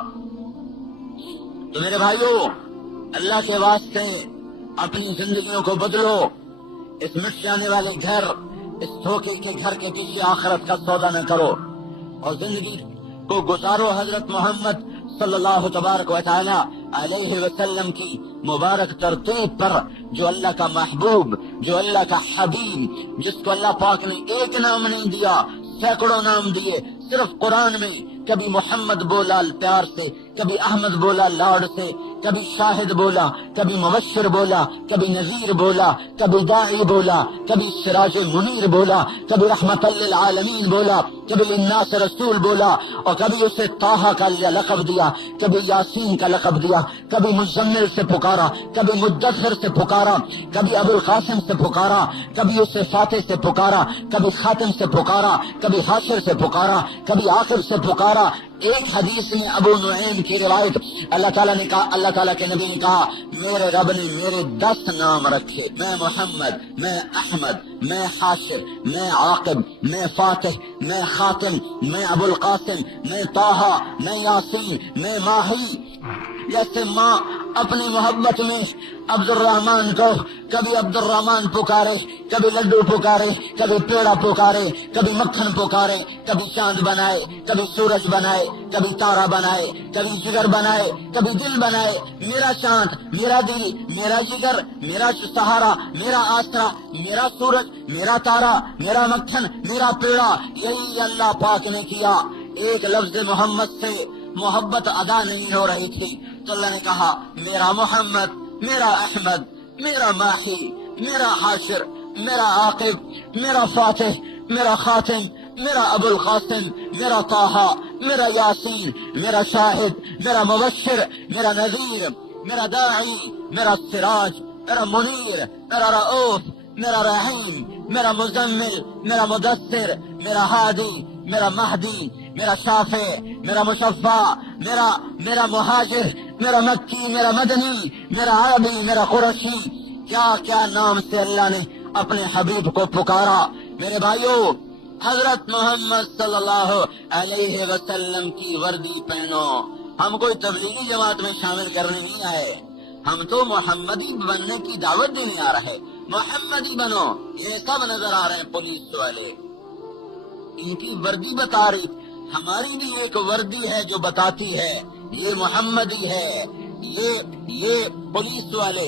تو میرے بھائیو، اللہ کے واسطے اپنی زندگیوں کو بدلو، اس مٹ جانے والے گھر، اس دھوکے کے گھر کے پیچھے آخرت کا سودا نہ کرو، اور زندگی کو گزارو حضرت محمد صلی اللہ تبارک و تعالی علیہ وسلم کی مبارک ترتیب پر، جو اللہ کا محبوب، جو اللہ کا حبیب، جس کو اللہ پاک نے ایک نام نہیں دیا، سینکڑوں نام دیے۔ صرف قرآن میں کبھی محمد بولا پیار سے، کبھی احمد بولا لاڈ سے، کبھی شاہد بولا، کبھی مبشر بولا، کبھی نذیر بولا، کبھی داعی بولا، کبھی سراج منیر بولا، کبھی رحمت للعالمین بولا، کبھی للناس رسول بولا، اور کبھی اسے طٰہٰ کا لقب دیا، کبھی یاسین کا لقب دیا، کبھی مزمل سے پکارا، کبھی مدثر سے پکارا، کبھی ابو القاسم سے پکارا، کبھی اسے فاتح سے پکارا، کبھی خاتم سے پکارا، کبھی حاشر سے پکارا، کبھی عاقب سے پکارا۔ ایک حدیث میں ابو نعیم کی روایت، اللہ تعالیٰ نے کہا، اللہ تعالیٰ کے نبی نے کہا، میرے رب نے میرے 10 نام رکھے، میں محمد، میں احمد، میں حاشر، میں عاقب، میں فاتح، میں خاتم، میں ابو القاسم، میں طٰہٰ، میں یاسین، میں ماہی۔ جیسے ماں اپنی محبت میں عبد الرحمن کو کبھی عبد الرحمن پکارے، کبھی لڈو پکارے، کبھی پیڑا پکارے، کبھی مکھن پکارے، کبھی چاند بنائے، کبھی سورج بنائے، کبھی تارا بنائے، کبھی جگر بنائے، کبھی دل بنائے، میرا چاند، میرا دل، میرا جگر، میرا سہارا، میرا آسرا، میرا سورج، میرا تارا، میرا مکھن، میرا پیڑا، یہی اللہ پاک نے کیا۔ ایک لفظ محمد سے محبت ادا نہیں ہو رہی تھی تو اللہ نے کہا، میرا محمد، میرا احمد، میرا ماہی، میرا حاشر، میرا عاقب، میرا فاتح، میرا خاتم، میرا ابو القاسم، میرا طٰہٰ، میرا یاسین، میرا شاہد، میرا مبشر، میرا نذیر، میرا داعی، میرا سراج، میرا منیر، میرا رؤوف، میرا رحیم، میرا مزمل، میرا مدثر، میرا ہادی، میرا مہدی، میرا شافع، میرا مشفع، میرا مہاجر، میرا مکی، میرا مدنی، میرا عربی، میرا قرشی۔ کیا کیا نام سے اللہ نے اپنے حبیب کو پکارا۔ میرے بھائیو، حضرت محمد صلی اللہ علیہ وسلم کی وردی پہنو۔ ہم کوئی تبلیغی جماعت میں شامل کرنے نہیں آئے، ہم تو محمدی بننے کی دعوت دینے آ رہے۔ محمدی بنو۔ یہ سب نظر آ رہے ہیں پولیس والے، ان کی وردی بتا رہی، ہماری بھی ایک وردی ہے جو بتاتی ہے یہ محمدی ہے۔ یہ پولیس والے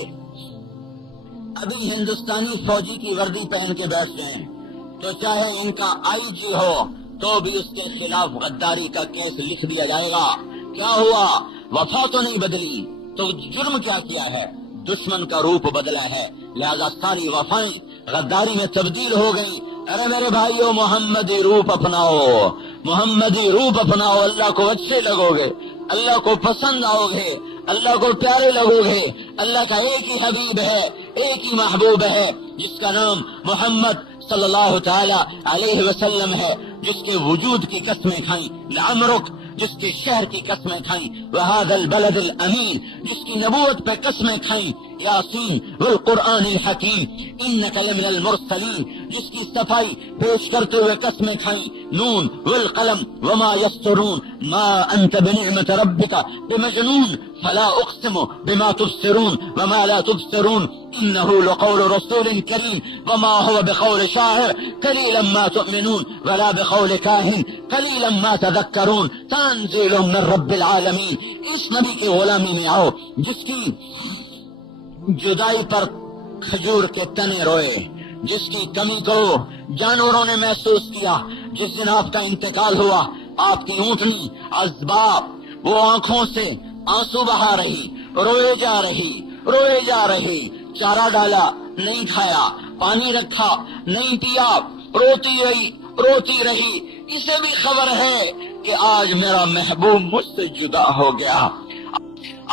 ابھی ہندوستانی فوجی کی وردی پہن کے بیٹھ گئے ہیں، تو چاہے ان کا آئی جی ہو تو بھی اس کے خلاف غداری کا کیس لکھ دیا جائے گا۔ کیا ہوا؟ وفا تو نہیں بدلی تو جرم کیا کیا ہے؟ دشمن کا روپ بدلا ہے، لہذا ساری وفائیں غداری میں تبدیل ہو گئی۔ ارے میرے بھائیو، محمدی روپ اپناؤ، محمدی روپ اپناؤ، اللہ کو اچھے لگو گے، اللہ کو پسند آؤ گے، اللہ کو پیارے لگو گے۔ اللہ کا ایک ہی حبیب ہے، ایک ہی محبوب ہے، جس کا نام محمد صلی اللہ تعالی علیہ وسلم ہے، جس کے وجود کی قسمیں کھائیں لعمرک، جس کے شہر کی قسمیں کھائیں وہذا البلد الامین، جس کی نبوت پہ قسمیں کھائیں یاسین والقرآن الحکیم انک لمن المرسلین، جس کی صفائی پیش کرتے ہوئے قسمیں کھائیں نون والقلم وما یسطرون ما انت بنعمت ربک بمجنون فلا اقسم بما تبصرون وما لا تبصرون انه لقول رسول کریم وما هو بقول شاعر قلیلا ما تؤمنون ولا بقول کاہن قلیلا ما تذکرون تنزیل من رب العالمین۔ اس نبی کے غلامی میں آؤ جس کی جدائی پر کھجور کے تنے روئے، جس کی کمی کو جانوروں نے محسوس کیا، جس دن آپ کا انتقال ہوا آپ کی اونٹنی اسباب وہ آنکھوں سے آنسو بہا رہی، روئے جا رہی، چارہ ڈالا نہیں کھایا، پانی رکھا نہیں پیا، روتی رہی۔ اسے بھی خبر ہے کہ آج میرا محبوب مجھ سے جدا ہو گیا۔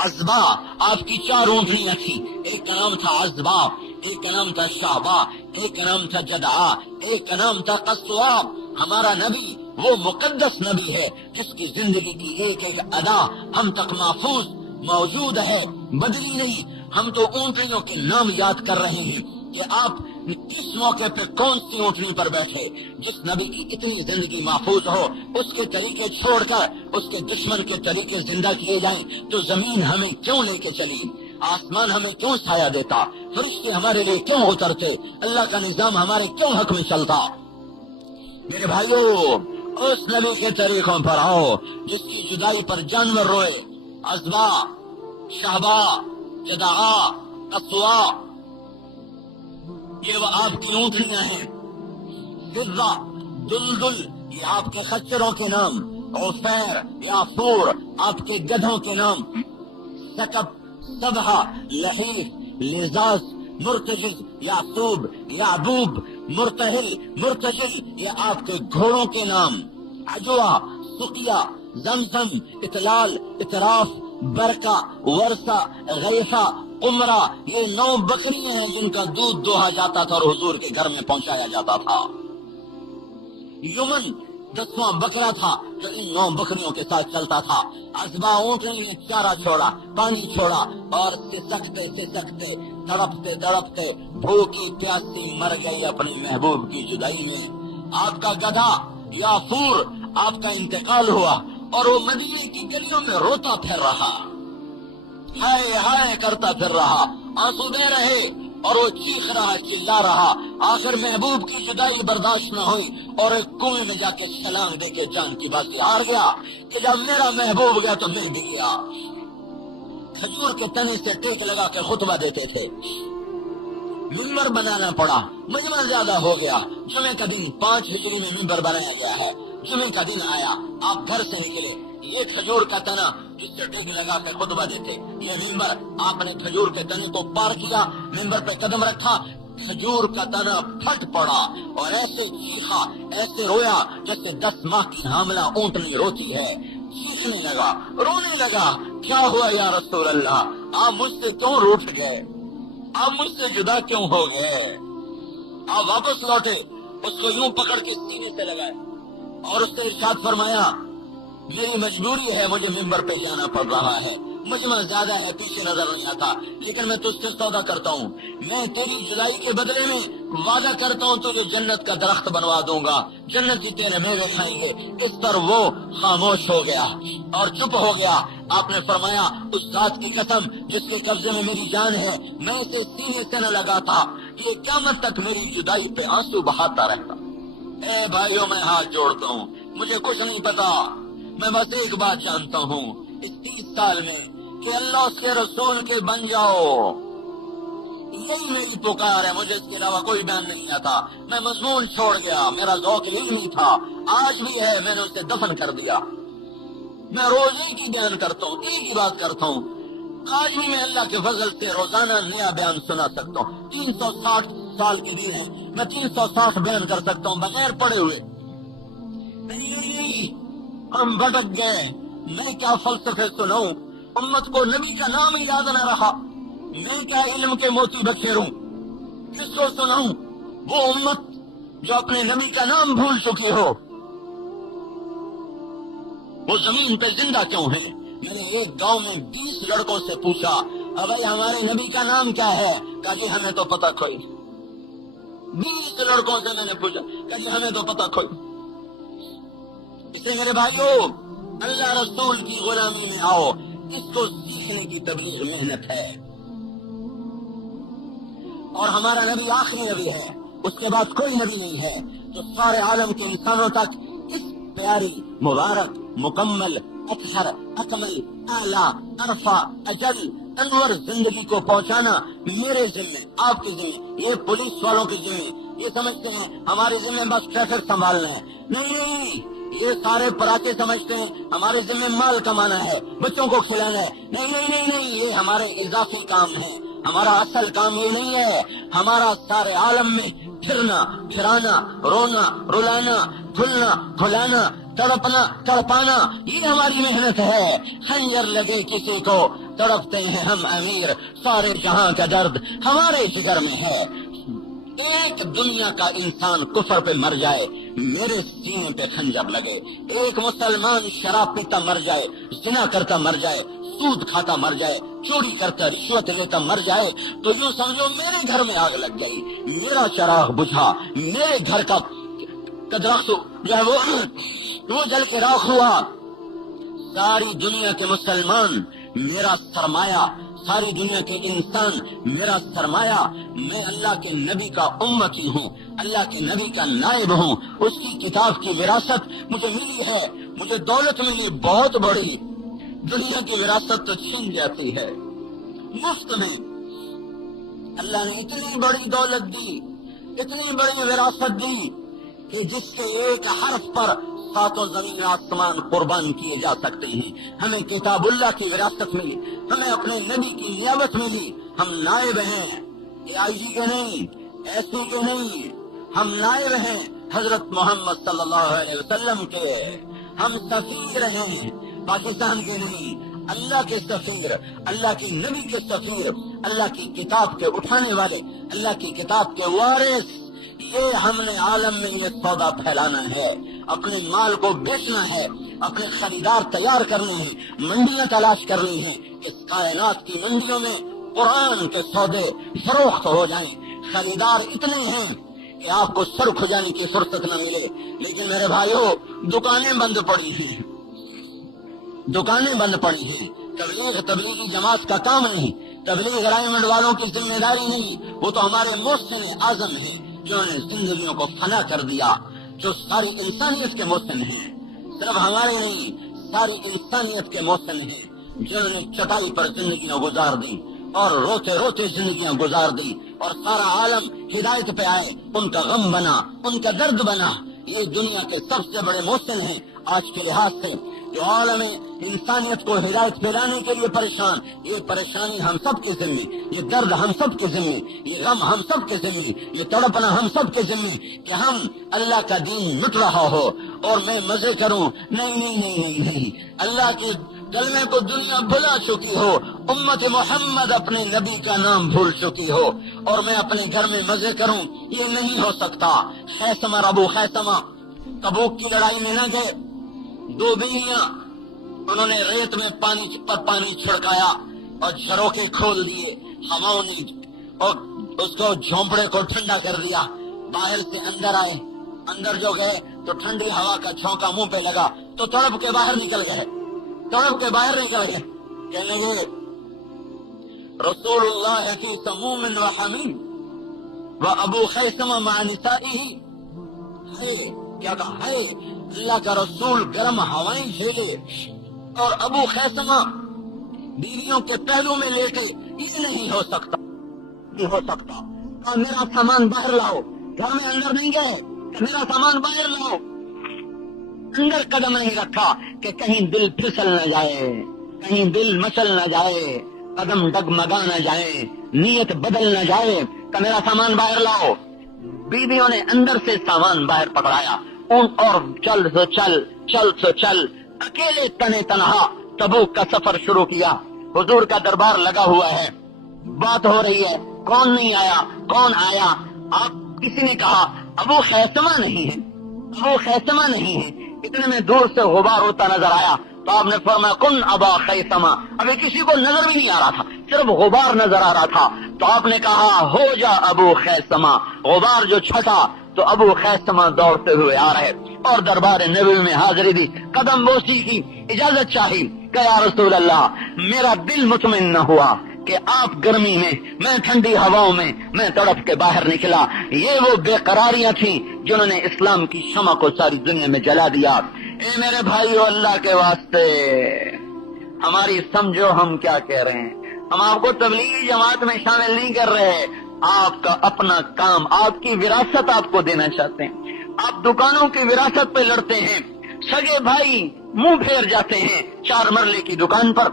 عزبا آپ کی 4 اونٹنیاں تھیں، ایک کا نام تھا عزبا، ایک کا نام تھا شعبہ، ایک کا نام تھا جدعا، ایک کا نام تھا قصوا۔ ہمارا نبی وہ مقدس نبی ہے جس کی زندگی کی ایک ایک ادا ہم تک محفوظ موجود ہے، بدلی نہیں۔ ہم تو اونٹنیوں کے نام یاد کر رہے ہیں کہ آپ کس موقع پہ کون سی اونٹنی پر بیٹھے۔ جس نبی کی اتنی زندگی محفوظ ہو، اس کے طریقے چھوڑ کر اس کے دشمن کے طریقے زندہ کیے جائیں تو زمین ہمیں کیوں لے کے چلی، آسمان ہمیں کیوں سایہ دیتا، فرشتے ہمارے لیے کیوں اترتے، اللہ کا نظام ہمارے کیوں حق میں چلتا۔ میرے بھائیو، اس نبی کے طریقوں پر آؤ جس کی جدائی پر جانور روئے، ازبا، شہبا، جدعا، قصوا، یہ وہ آپ کی اونٹنیاں ہیں۔ فضہ، دلدل، یہ آپ کے خچروں کے نام، عفیر، یافور، آپ کے گدھوں کے نام، سکب، سبحہ، لحیف، لزاز، مرتجز، یعصوب، یعبوب، مرتحل، مرتجل، یہ آپ کے گھوڑوں کے نام، عجوہ، سقیہ، زمزم، اطلال، اطراف، برکہ، ورثہ، غیثہ، عمرہ، یہ 9 بکریاں ہیں جن کا دودھ دوہا جاتا تھا اور حضور کے گھر میں پہنچایا جاتا تھا۔ یمن 10واں بکرا تھا جو ان 9 بکریوں کے ساتھ چلتا تھا۔ ازبا اونٹنی نے چارہ چھوڑا، پانی چھوڑا اور سسکتے تڑپتے تڑپتے بھوکی پیاسی مر گئی اپنی محبوب کی جدائی میں۔ آپ کا گدھا یافور، آپ کا انتقال ہوا اور وہ مدینے کی گلیوں میں روتا پھر رہا، ہائے ہائے کرتا پھر رہا، آنسو دے رہے اور وہ چیخ رہا، چلا رہا۔ آخر محبوب کی جدائی برداشت نہ ہوئی اور ایک کنویں میں جا کے چھلانگ دے کے جان کی بازی ہار گیا کہ جب میرا محبوب گیا تو میں بھی گیا۔ کھجور کے تنے سے ٹیک لگا کے خطبہ دیتے تھے، ممبر بنانا پڑا، مجمع زیادہ ہو گیا۔ جمعے کا دن 5 ہجری میں ممبر بنایا گیا ہے۔ جمعے کا دن آیا، آپ گھر سے نکلے، یہ کھجور کا تنا جس سے ٹیک لگا کے خطبہ دیتے، یہ ممبر، آپ نے کھجور کے تنے کو پار کیا، ممبر پہ قدم رکھا، کھجور کا تنا پھٹ پڑا اور ایسے چیخا، ایسے رویا جیسے 10 ماہ کی حاملہ اونٹنی روتی ہے۔ چیخنے لگا، رونے لگا، کیا ہوا یا رسول اللہ، آپ مجھ سے کیوں روٹھ گئے، آپ مجھ سے جدا کیوں ہو گئے؟ آپ واپس لوٹے، اس کو یوں پکڑ کے سینے سے لگائے اور اس سے ارشاد فرمایا، میری مجبوری ہے، مجھے ممبر پہ جانا پڑ رہا ہے، مجمع زیادہ ہے، پیچھے نظر نہیں آتا، لیکن میں تجھ سے سودا کرتا ہوں، میں تیری جدائی کے بدلے میں وعدہ کرتا ہوں تجھے جنت کا درخت بنوا دوں گا، جنت کی تیرے میوے کھائیں گے۔ اس پر وہ خاموش ہو گیا اور چپ ہو گیا۔ آپ نے فرمایا، اس ذات کی قسم جس کے قبضے میں میری جان ہے، میں اسے سینے سے نہ لگاتا، یہ قیامت تک میری جدائی پہ آنسو بہاتا رہتا۔ اے بھائیوں، میں ہاتھ جوڑتا ہوں، مجھے کچھ نہیں پتا، میں بس ایک بات جانتا ہوں اس 30 سال میں کہ اللہ اس کے رسول کے بن جاؤ، یہی میری پکار ہے، مجھے اس کے علاوہ کوئی بیان نہیں آتا۔ میں مضمون چھوڑ گیا، میرا ذوق علمی تھا، آج بھی ہے، میں نے اسے دفن کر دیا۔ میں روز ایک ہی بیان کرتا ہوں، ایک ہی بات کرتا ہوں، آج بھی میں اللہ کے فضل سے روزانہ نیا بیان سنا سکتا ہوں۔ 360 سال کی دین ہے، میں 360 بیان کر سکتا ہوں بغیر پڑے ہوئے۔ نہیں، ہم بھٹک گئے، میں کیا فلسفے سناؤں، امت کو نبی کا نام ہی یاد نہ رہا، میں کیا علم کے موتی بکھیروں، کس کو سناؤں؟ وہ امت جو اپنے نبی کا نام بھول چکی ہو، وہ زمین پہ زندہ کیوں ہے؟ میں نے ایک گاؤں میں 20 لڑکوں سے پوچھا، ابھائی ہمارے نبی کا نام کیا ہے؟ کہا جی ہمیں تو پتہ کوئی۔ 20 لڑکوں سے میں نے پوچھا، کہا جی ہمیں تو پتہ کوئی۔ اسے میرے بھائیو، اللہ رسول کی غلامی میں آؤ، اس کو سیکھنے کی تبلیغ محنت ہے، اور ہمارا نبی آخری نبی ہے، اس کے بعد کوئی نبی نہیں ہے جو سارے عالم کے انسانوں تک اس پیاری، مبارک، مکمل، اطہر، اکمل، اعلیٰ، ارفع، اجل، انور زندگی کو پہنچانا میرے ذمہ، آپ کے ذمہ، یہ پولیس والوں کے ذمہ۔ یہ سمجھتے ہیں ہمارے ذمہ بس ٹریفک سنبھالنا ہے، نہیں، یہ سارے پراتے سمجھتے ہیں ہمارے ذمہ مال کمانا ہے، بچوں کو کھلانا ہے، نہیں، یہ ہمارے اضافی کام ہے، ہمارا اصل کام یہ نہیں ہے۔ ہمارا سارے عالم میں پھرنا، پھرانا، رونا، رلانا، کھلنا، کھلانا، تڑپنا، تڑپانا، یہ ہماری محنت ہے۔ خنجر لگے کسی کو تڑپتے ہیں ہم امیر، سارے جہاں کا درد ہمارے جگر میں ہے۔ ایک دنیا کا انسان کفر پہ مر جائے، میرے سینے پہ خنجر لگے. ایک مسلمان شراب پیتا مر جائے, زنا کرتا مر جائے, سود کھاتا مر جائے, چوری کرتا رشوت لیتا مر جائے, تو یوں سمجھو میرے گھر میں آگ لگ گئی, میرا چراغ بجھا, میرے گھر کا درخت جو ہے وہ جل کے راکھ ہوا. ساری دنیا کے مسلمان میرا سرمایہ, ساری دنیا کے انسان میرا سرمایہ. میں اللہ کے نبی کا امتی ہوں, اللہ کے نبی کا نائب ہوں. اس کی کتاب کی وراثت مجھے ملی ہے, مجھے دولت ملی بہت بڑی. دنیا کی وراثت تو چھین جاتی ہے مفت میں. اللہ نے اتنی بڑی دولت دی, اتنی بڑی وراثت دی کہ جس کے ایک حرف پر ساتوں زمین آسمان قربان کیے جا سکتے ہیں. ہمیں کتاب اللہ کی وراثت ملی, ہمیں اپنے نبی کی نیابت ملی. ہم نائب ہیں, آئی جی کے نہیں, ایس پی کے نہیں, ہم نائب ہیں حضرت محمد صلی اللہ علیہ وسلم کے. ہم سفیر ہیں پاکستان کے نہیں, اللہ کے سفیر, اللہ کی نبی کے سفیر, اللہ کی کتاب کے اٹھانے والے, اللہ کی کتاب کے وارث. یہ ہم نے عالم میں یہ سودا پھیلانا ہے, اپنے مال کو بیچنا ہے, اپنے خریدار تیار کرنے ہیں, منڈیاں تلاش کرنی ہیں. اس کائنات کی منڈیوں میں قرآن کے سودے فروخت ہو جائیں. خریدار اتنے ہیں کہ آپ کو سر کھجانے کی فرصت نہ ملے. لیکن میرے بھائیوں, دکانیں بند پڑی ہیں, دکانیں بند پڑی ہیں. تبلیغی جماعت کا کام نہیں, تبلیغ رائمنڈ والوں کی ذمہ داری نہیں. وہ تو ہمارے محسن اعظم ہیں جنہوں نے زندگیوں کو فنا کر دیا, جو ساری انسانیت کے محسن ہیں. صرف ہمارے نہیں, ساری انسانیت کے محسن ہیں جنہوں نے چٹائی پر زندگیاں گزار دی اور روتے روتے زندگیاں گزار دی, اور سارا عالم ہدایت پہ آئے. ان کا غم بنا, ان کا درد بنا. یہ دنیا کے سب سے بڑے محسن ہیں آج کے لحاظ سے, جو عالم انسانیت کو ہدایت پہ لانے کے لیے پریشان. یہ پریشانی ہم سب کے ذمہ, یہ درد ہم سب کے ذمہ, یہ غم ہم سب کے ذمہ, یہ تڑپنا ہم سب کے ذمہ کہ ہم اللہ کا دین لٹ رہا ہو اور میں مزے کروں. نہیں نہیں نہیں نہیں نہیں, اللہ کے کلمے کو دنیا بھلا چکی ہو, امت محمد اپنے نبی کا نام بھول چکی ہو, اور میں اپنے گھر میں مزے کروں. یہ نہیں ہو سکتا. خیثمہ ابو خیثمہ تبوک کی لڑائی میں نہ گئے, 2 بیویاں, انہوں نے ریت میں پانی چھڑکایا اور جھروکے کھول دیے, ہواؤں نے اور اس کو جھونپڑے کو ٹھنڈا کر دیا. باہر سے اندر آئے, اندر جو گئے تو ٹھنڈی ہوا کا جھونکا منہ پہ لگا تو تڑپ کے باہر نکل گئے, تڑپ کے باہر نکل گئے. کہنے لگے رسول اللہ فی سموم و حمیم و ابو خیثمہ مع نسائہ. ہے کیا کہا ہے, اللہ کا رسول گرم ہوائیں جھیلے اور ابو خیثمہ بیویوں کے پہلو میں لیٹے. یہ نہیں ہو سکتا, نہیں ہو سکتا. اور میرا سامان باہر لاؤ, گھر میں اندر نہیں گئے, میرا سامان باہر لاؤ. اندر قدم نہیں رکھا کہ کہیں دل پھسل نہ جائے, کہیں دل مچل نہ جائے, قدم ڈگمگا نہ جائے, نیت بدل نہ جائے. کہ میرا سامان باہر لاؤ. بیویوں نے اندر سے سامان باہر پکڑایا اور چل سو چل, چل سو چل, اکیلے تنے تنہا تبوک کا سفر شروع کیا. حضور کا دربار لگا ہوا ہے, بات ہو رہی ہے, کون نہیں آیا, کون آیا. آپ کسی نے کہا ابو خیثمہ نہیں ہے, ابو خیثمہ نہیں ہے. اتنے میں دور سے غبار ہوتا نظر آیا تو آپ نے فرمایا کن ابا خیثمہ. ابھی کسی کو نظر بھی نہیں آ رہا تھا, صرف غبار نظر آ رہا تھا. تو آپ نے کہا ہو جا ابو خیثمہ. غبار جو چھٹا تو ابو خیثمہ دوڑتے ہوئے آ رہے اور دربار نبوی میں حاضری دی, قدم بوسی کی, اجازت چاہی کہ یا رسول اللہ میرا دل مطمئن نہ ہوا کہ آپ گرمی میں ٹھنڈی ہواؤں میں تڑپ کے باہر نکلا. یہ وہ بے قراریاں تھیں جنہوں نے اسلام کی شمع کو ساری دنیا میں جلا دیا. اے میرے بھائیو, اللہ کے واسطے ہماری سمجھو ہم کیا کہہ رہے ہیں. ہم آپ کو تبلیغی جماعت میں شامل نہیں کر رہے, آپ کا اپنا کام, آپ کی وراثت آپ کو دینا چاہتے ہیں. آپ دکانوں کی وراثت پہ لڑتے ہیں, سگے بھائی منہ پھیر جاتے ہیں 4 مرلے کی دکان پر,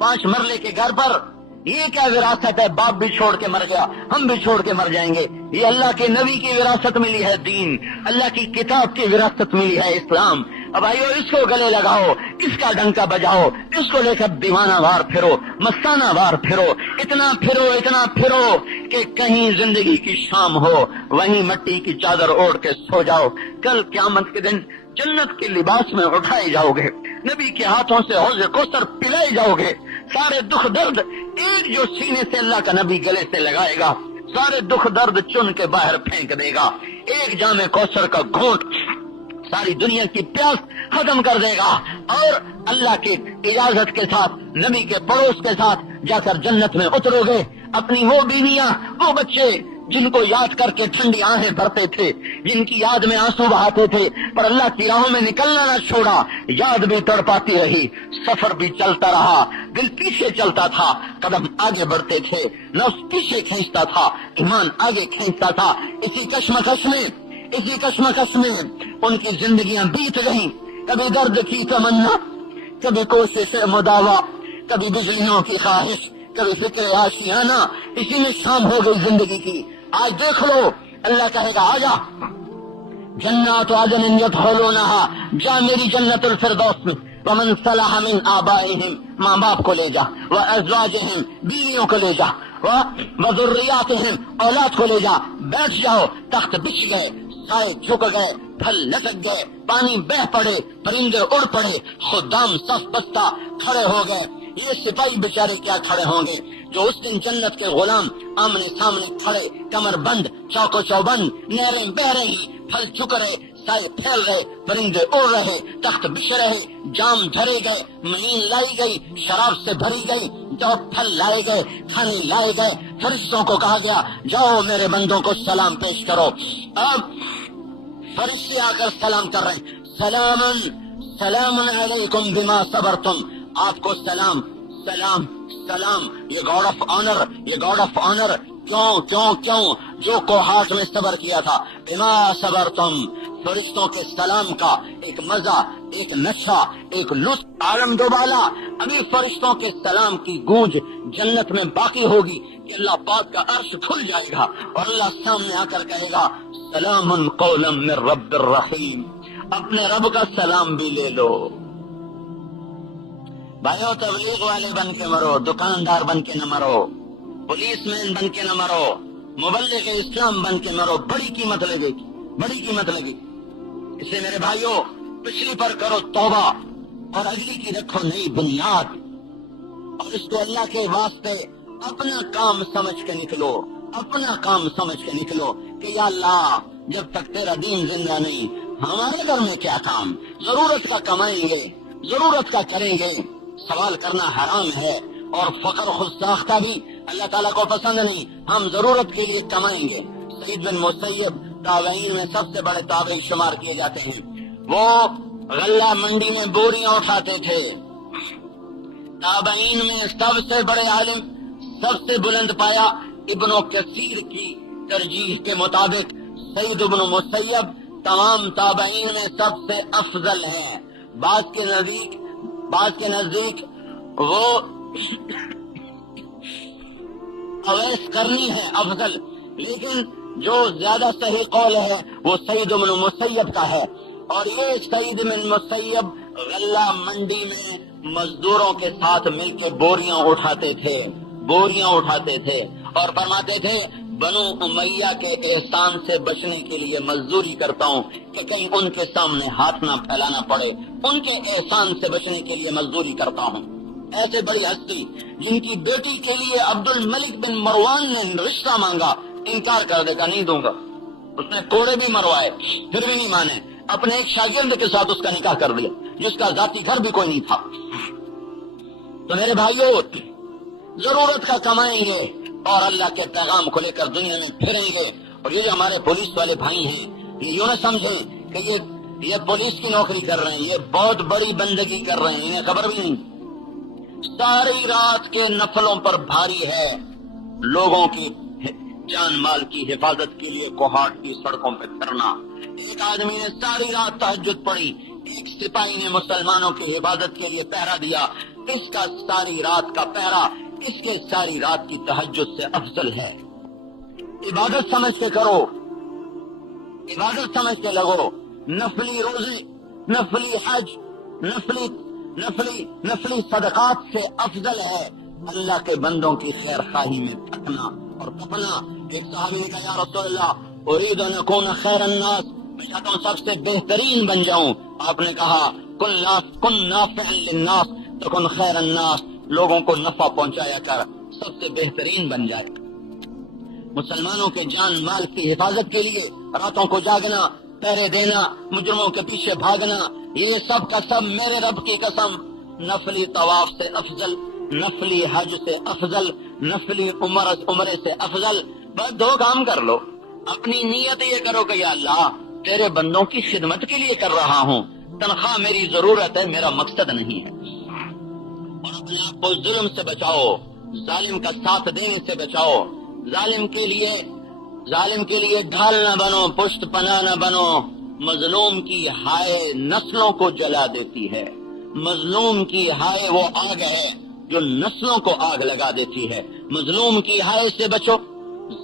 5 مرلے کے گھر پر. یہ کیا وراثت ہے, باپ بھی چھوڑ کے مر گیا, ہم بھی چھوڑ کے مر جائیں گے. یہ اللہ کے نبی کی وراثت ملی ہے دین, اللہ کی کتاب کی وراثت ملی ہے اسلام. اب بھائیو اس کو گلے لگاؤ، اس کا ڈنکا بجاؤ، اس کو لے کر دیوانہ وار پھرو، مستانہ وار پھرو، اتنا پھرو کہ کہیں زندگی کی شام ہو وہیں مٹی کی چادر اوڑھ کے سو جاؤ، کل قیامت کے دن جنت کے لباس میں اٹھائے جاؤ گے، نبی کے ہاتھوں سے حوض کوثر پلائے جاؤ گے، سارے دکھ درد ایک جو سینے سے اللہ کا نبی گلے سے لگائے گا سارے دکھ درد چن کے باہر پھینک دے گا، ایک جام کوثر کا گھونٹ ساری دنیا کی پیاس ختم کر دے گا، اور اللہ کی اجازت کے ساتھ نبی کے پڑوس کے ساتھ جا کر جنت میں اترو گے۔ اپنی وہ بیویاں، وہ بچے جن کو یاد کر کے ٹھنڈی آہیں بھرتے تھے، جن کی یاد میں آنسو بہاتے تھے، پر اللہ کی راہوں میں نکلنا نہ چھوڑا، یاد بھی تڑپاتی رہی، سفر بھی چلتا رہا، دل پیچھے چلتا تھا، قدم آگے بڑھتے تھے، نفس پیچھے کھینچتا تھا، ایمان آگے کھینچتا تھا، اسی کشمکش میں ان کی زندگیاں بیت گئیں، کبھی درد کی تمنا، کبھی کوشش مداوا، کبھی بجلیوں کی خواہش، کبھی فکر آشیانہ، اسی میں شام ہو گئی زندگی کی۔ آج دیکھ لو، اللہ کہے گا آجا جنات عدن یدخلونہا، جا میری جنت الفردوس میں، ومن صلح من آبائہم، ماں باپ کو لے جا، وازواجہم، بیویوں کو لے جا، وذریاتہم، اولاد کو لے جا، بیٹھ جاؤ، تخت بچھ گئے، سائے جھک گئے، پھل لٹک گئے، پانی بہ پڑے، پرندے اڑ پڑے، خدام صف بستہ کھڑے ہو گئے، یہ سپاہی بیچارے کیا کھڑے ہوں گے جو اس دن جنت کے غلام آمنے سامنے کھڑے، کمر بند، چوکو چوبند، نہریں بہ رہی، پھل چک رہے، سائے پھیل رہے، پرندے اڑ رہے، تخت بچھ رہے، جام دھرے گئے، مہین لائی گئی، شراب سے بھری گئی، جو پھل لائے گئے، کھانے لائے گئے، فرشتوں کو کہا گیا جاؤ میرے بندوں کو سلام پیش کرو۔ اب فرشتے آ کر سلام کر رہے ہیں، سلام علیکم بما صبرتم، آپ کو سلام سلام سلام، یہ گاڈ آف آنر، کیوں جو کوہاٹ میں صبر کیا تھا، بما صبرتم، فرشتوں کے سلام کا ایک مزہ، ایک نشہ، ایک لطف عالم دوبالا۔ ابھی فرشتوں کے سلام کی گونج جنت میں باقی ہوگی کہ اللہ پاک کا عرش کھل جائے گا اور اللہ سامنے آ کر کہے گا سلام قولا من رب الرحیم، اپنے رب کا سلام بھی لے لو۔ بھائیو، تبلیغ والے بن کے مرو، دکاندار بن کے نہ مرو، پولیس مین بن کے نہ مرو، مبلغ اسلام بن کے مرو، بڑی قیمت لگے گی۔ اس لیے میرے بھائیو، پچھلی پر کرو توبہ اور اگلی کی رکھو نئی بنیاد، اور اس کو اللہ کے واسطے اپنا کام سمجھ کے نکلو کہ یا اللہ جب تک تیرا دین زندہ نہیں، ہمارے گھر میں کیا کام، ضرورت کا کمائیں گے، ضرورت کا کریں گے، سوال کرنا حرام ہے، اور فقر خود ساختہ بھی اللہ تعالیٰ کو پسند نہیں، ہم ضرورت کے لیے کمائیں گے۔ سعید بن مسیب تابعین میں سب سے بڑے تابعی شمار کیے جاتے ہیں، وہ غلہ منڈی میں بوریاں اٹھاتے تھے۔ تابعین میں سب سے بڑے عالم، سب سے بلند پایا ابن کثیر کی ترجیح کے مطابق سعید بن مسیب تمام تابعین میں سب سے افضل ہے۔ بعض کے نزدیک وہ اویس کرنی ہے افضل، لیکن جو زیادہ صحیح قول ہے وہ سعید بن مسیب کا ہے۔ اور یہ سعید بن مسیب غلہ منڈی میں مزدوروں کے ساتھ مل کے بوریاں اٹھاتے تھے اور فرماتے تھے بنو امیہ کے احسان سے بچنے کے لیے مزدوری کرتا ہوں کہ کہیں ان کے سامنے ہاتھ نہ پھیلانا پڑے، ان کے احسان سے بچنے کے لیے مزدوری کرتا ہوں۔ ایسے بڑی ہستی جن کی بیٹی کے لیے عبد الملک بن مروان نے رشتہ مانگا، انکار کر دے گا، نہیں دوں گا، اس نے کوڑے بھی مروائے پھر بھی نہیں مانے، اپنے ایک شاگرد کے ساتھ اس کا نکاح کر دیا جس کا ذاتی گھر بھی کوئی نہیں تھا۔ تو میرے بھائیوں، ضرورت کا کمائیں گے اور اللہ کے پیغام کو لے کر دنیا میں پھریں گے۔ اور یہ جو ہمارے پولیس والے بھائی ہیں، یہ یوں نہ سمجھیں کہ یہ پولیس کی نوکری کر رہے ہیں، یہ بہت بڑی بندگی کر رہے ہیں، انہیں خبر بھی نہیں۔ ساری رات کے نفلوں پر بھاری ہے، لوگوں کی جان مال کی حفاظت کے لیے کوہاٹ کی سڑکوں پہ پھرنا۔ ایک آدمی نے ساری رات تہجد پڑھی، ایک سپاہی نے مسلمانوں کی حفاظت کے لیے پہرا دیا، اس کا ساری رات کا پہرا اس کے ساری رات کی تہجد سے افضل ہے۔ عبادت سمجھ کے کرو، عبادت سمجھ کے لگو، نفلی روزے نفلی حج، نفلی صدقات سے افضل ہے اللہ کے بندوں کی خیر خواہی میں تھکنا اور تپنا۔ ایک صحابی نے کہا یا رسول اللہ اريد ان اكون خیر الناس، میں چاہتا ہوں سب سے بہترین بن جاؤں۔ آپ نے کہا کن نافعا للناس تکن خیر الناس، لوگوں کو نفع پہنچایا کر سب سے بہترین بن جائے۔ مسلمانوں کے جان مال کی حفاظت کے لیے راتوں کو جاگنا، پہرے دینا، مجرموں کے پیچھے بھاگنا، یہ سب کا سب میرے رب کی قسم نفلی طواف سے افضل، نفلی حج سے افضل، نفلی عمرے سے افضل۔ بس دو کام کر لو، اپنی نیت یہ کرو کہ یا اللہ تیرے بندوں کی خدمت کے لیے کر رہا ہوں، تنخواہ میری ضرورت ہے، میرا مقصد نہیں ہے۔ اور اپنے آپ کو ظلم سے بچاؤ، ظالم کا ساتھ دینے سے بچاؤ، ظالم کے لیے ڈھال نہ بنو، پشت پناہ نہ بنو۔ مظلوم کی ہائے نسلوں کو جلا دیتی ہے، مظلوم کی ہائے وہ آگ ہے جو نسلوں کو آگ لگا دیتی ہے۔ مظلوم کی ہائے سے بچو،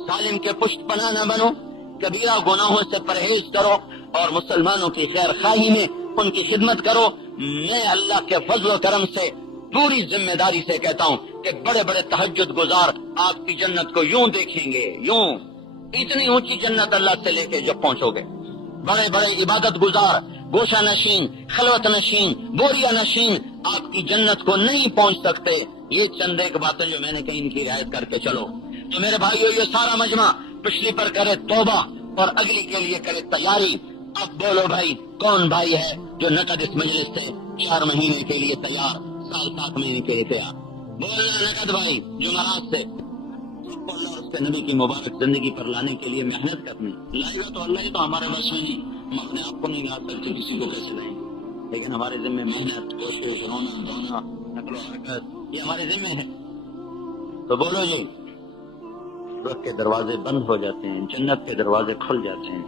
ظالم کے پشت پناہ نہ بنو، کبیرہ گناہوں سے پرہیز کرو اور مسلمانوں کی خیر خواہی میں ان کی خدمت کرو۔ میں اللہ کے فضل و کرم سے پوری ذمہ داری سے کہتا ہوں کہ بڑے بڑے تہجد گزار آپ کی جنت کو یوں دیکھیں گے، یوں اتنی اونچی جنت اللہ سے لے کے جب پہنچو گے۔ بڑے بڑے عبادت گزار، گوشہ نشین، خلوت نشین، بوریا نشین آپ کی جنت کو نہیں پہنچ سکتے۔ یہ چند ایک باتیں جو میں نے کہیں ان کی رعایت کر کے چلو۔ تو میرے بھائیو یہ سارا مجمع پچھلی پر کرے توبہ اور اگلی کے لیے کرے تیاری۔ اب بولو بھائی کون بھائی ہے جو نقد اس مجلس سے 4 مہینے کے لیے تیار، سال 7 مہینے کے لیے تیار؟ بولنا نقد بھائی جمعرات سے اللہ اور اس کے نبی کی مبارک زندگی پر لانے کے لیے محنت کرنی۔ لائے گا تو اللہ ہی، تو ہمارے بس میں نہیں، ہم اپنے آپ کو نہیں لا سکتے، کسی کو کیسے لائیں، لیکن ہمارے ذمہ محنت، کوشش، رونا دھونا، نقل و حرکت، یہ ہمارے ذمہ ہے۔ تو بولو جی، رب کے دروازے بند ہو جاتے ہیں، جنت کے دروازے کھل جاتے ہیں۔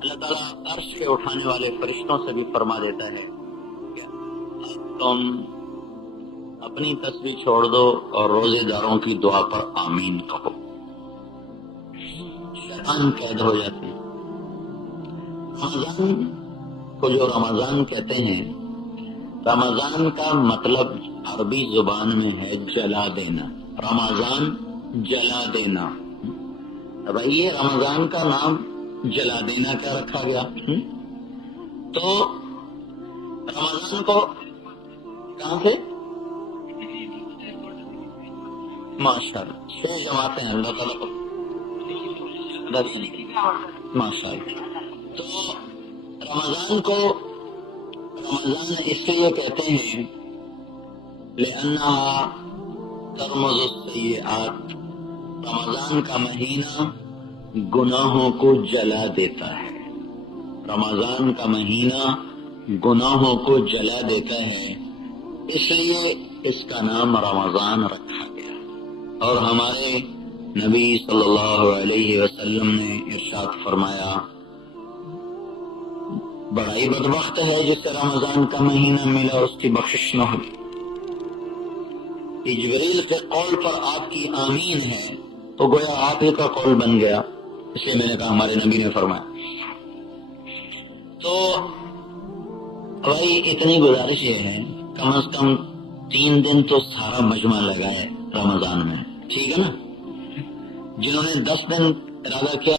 اللہ تعالیٰ عرش کے اٹھانے والے فرشتوں سے بھی فرما دیتا ہے کہ تم اپنی تسبیح چھوڑ دو اور روزے داروں کی دعا پر آمین کہو۔ شیطان قید ہو جاتے ہیں۔ رمضان کو جو رمضان کہتے ہیں، رمضان کا مطلب عربی زبان میں ہے جلا دینا۔ رمضان جلا دینا۔ بھائی یہ رمضان کا نام جلا دینا کا رکھا گیا؟ تو رمضان کو کہاں سے؟ ماشاءاللہ 6 جماعتیں ہیں اللہ تعالیٰ کو ماشاءاللہ۔ تو رمضان اس لیے کہتے ہیں لأنها ترمز السیئات، رمضان کا مہینہ گناہوں کو جلا دیتا ہے۔ رمضان کا مہینہ گناہوں کو جلا دیتا ہے، اس لیے اس کا نام رمضان رکھا گیا۔ اور ہمارے نبی صلی اللہ علیہ وسلم نے ارشاد فرمایا بڑا ہی بدبخت ہے جسے رمضان کا مہینہ ملا اس کی بخشش نہ ہوگی۔ جبریل کے قول پر آپ کی آمین ہے تو گویا آپ ہی کا قول بن گیا، اس لیے میں نے کہا ہمارے نبی نے فرمایا۔ تو بھائی اتنی گزارش یہ ہے کم از کم 3 دن تو سارا مجمع لگائے رمضان میں، ٹھیک ہے نا؟ جنہوں نے 10 دن ارادہ کیا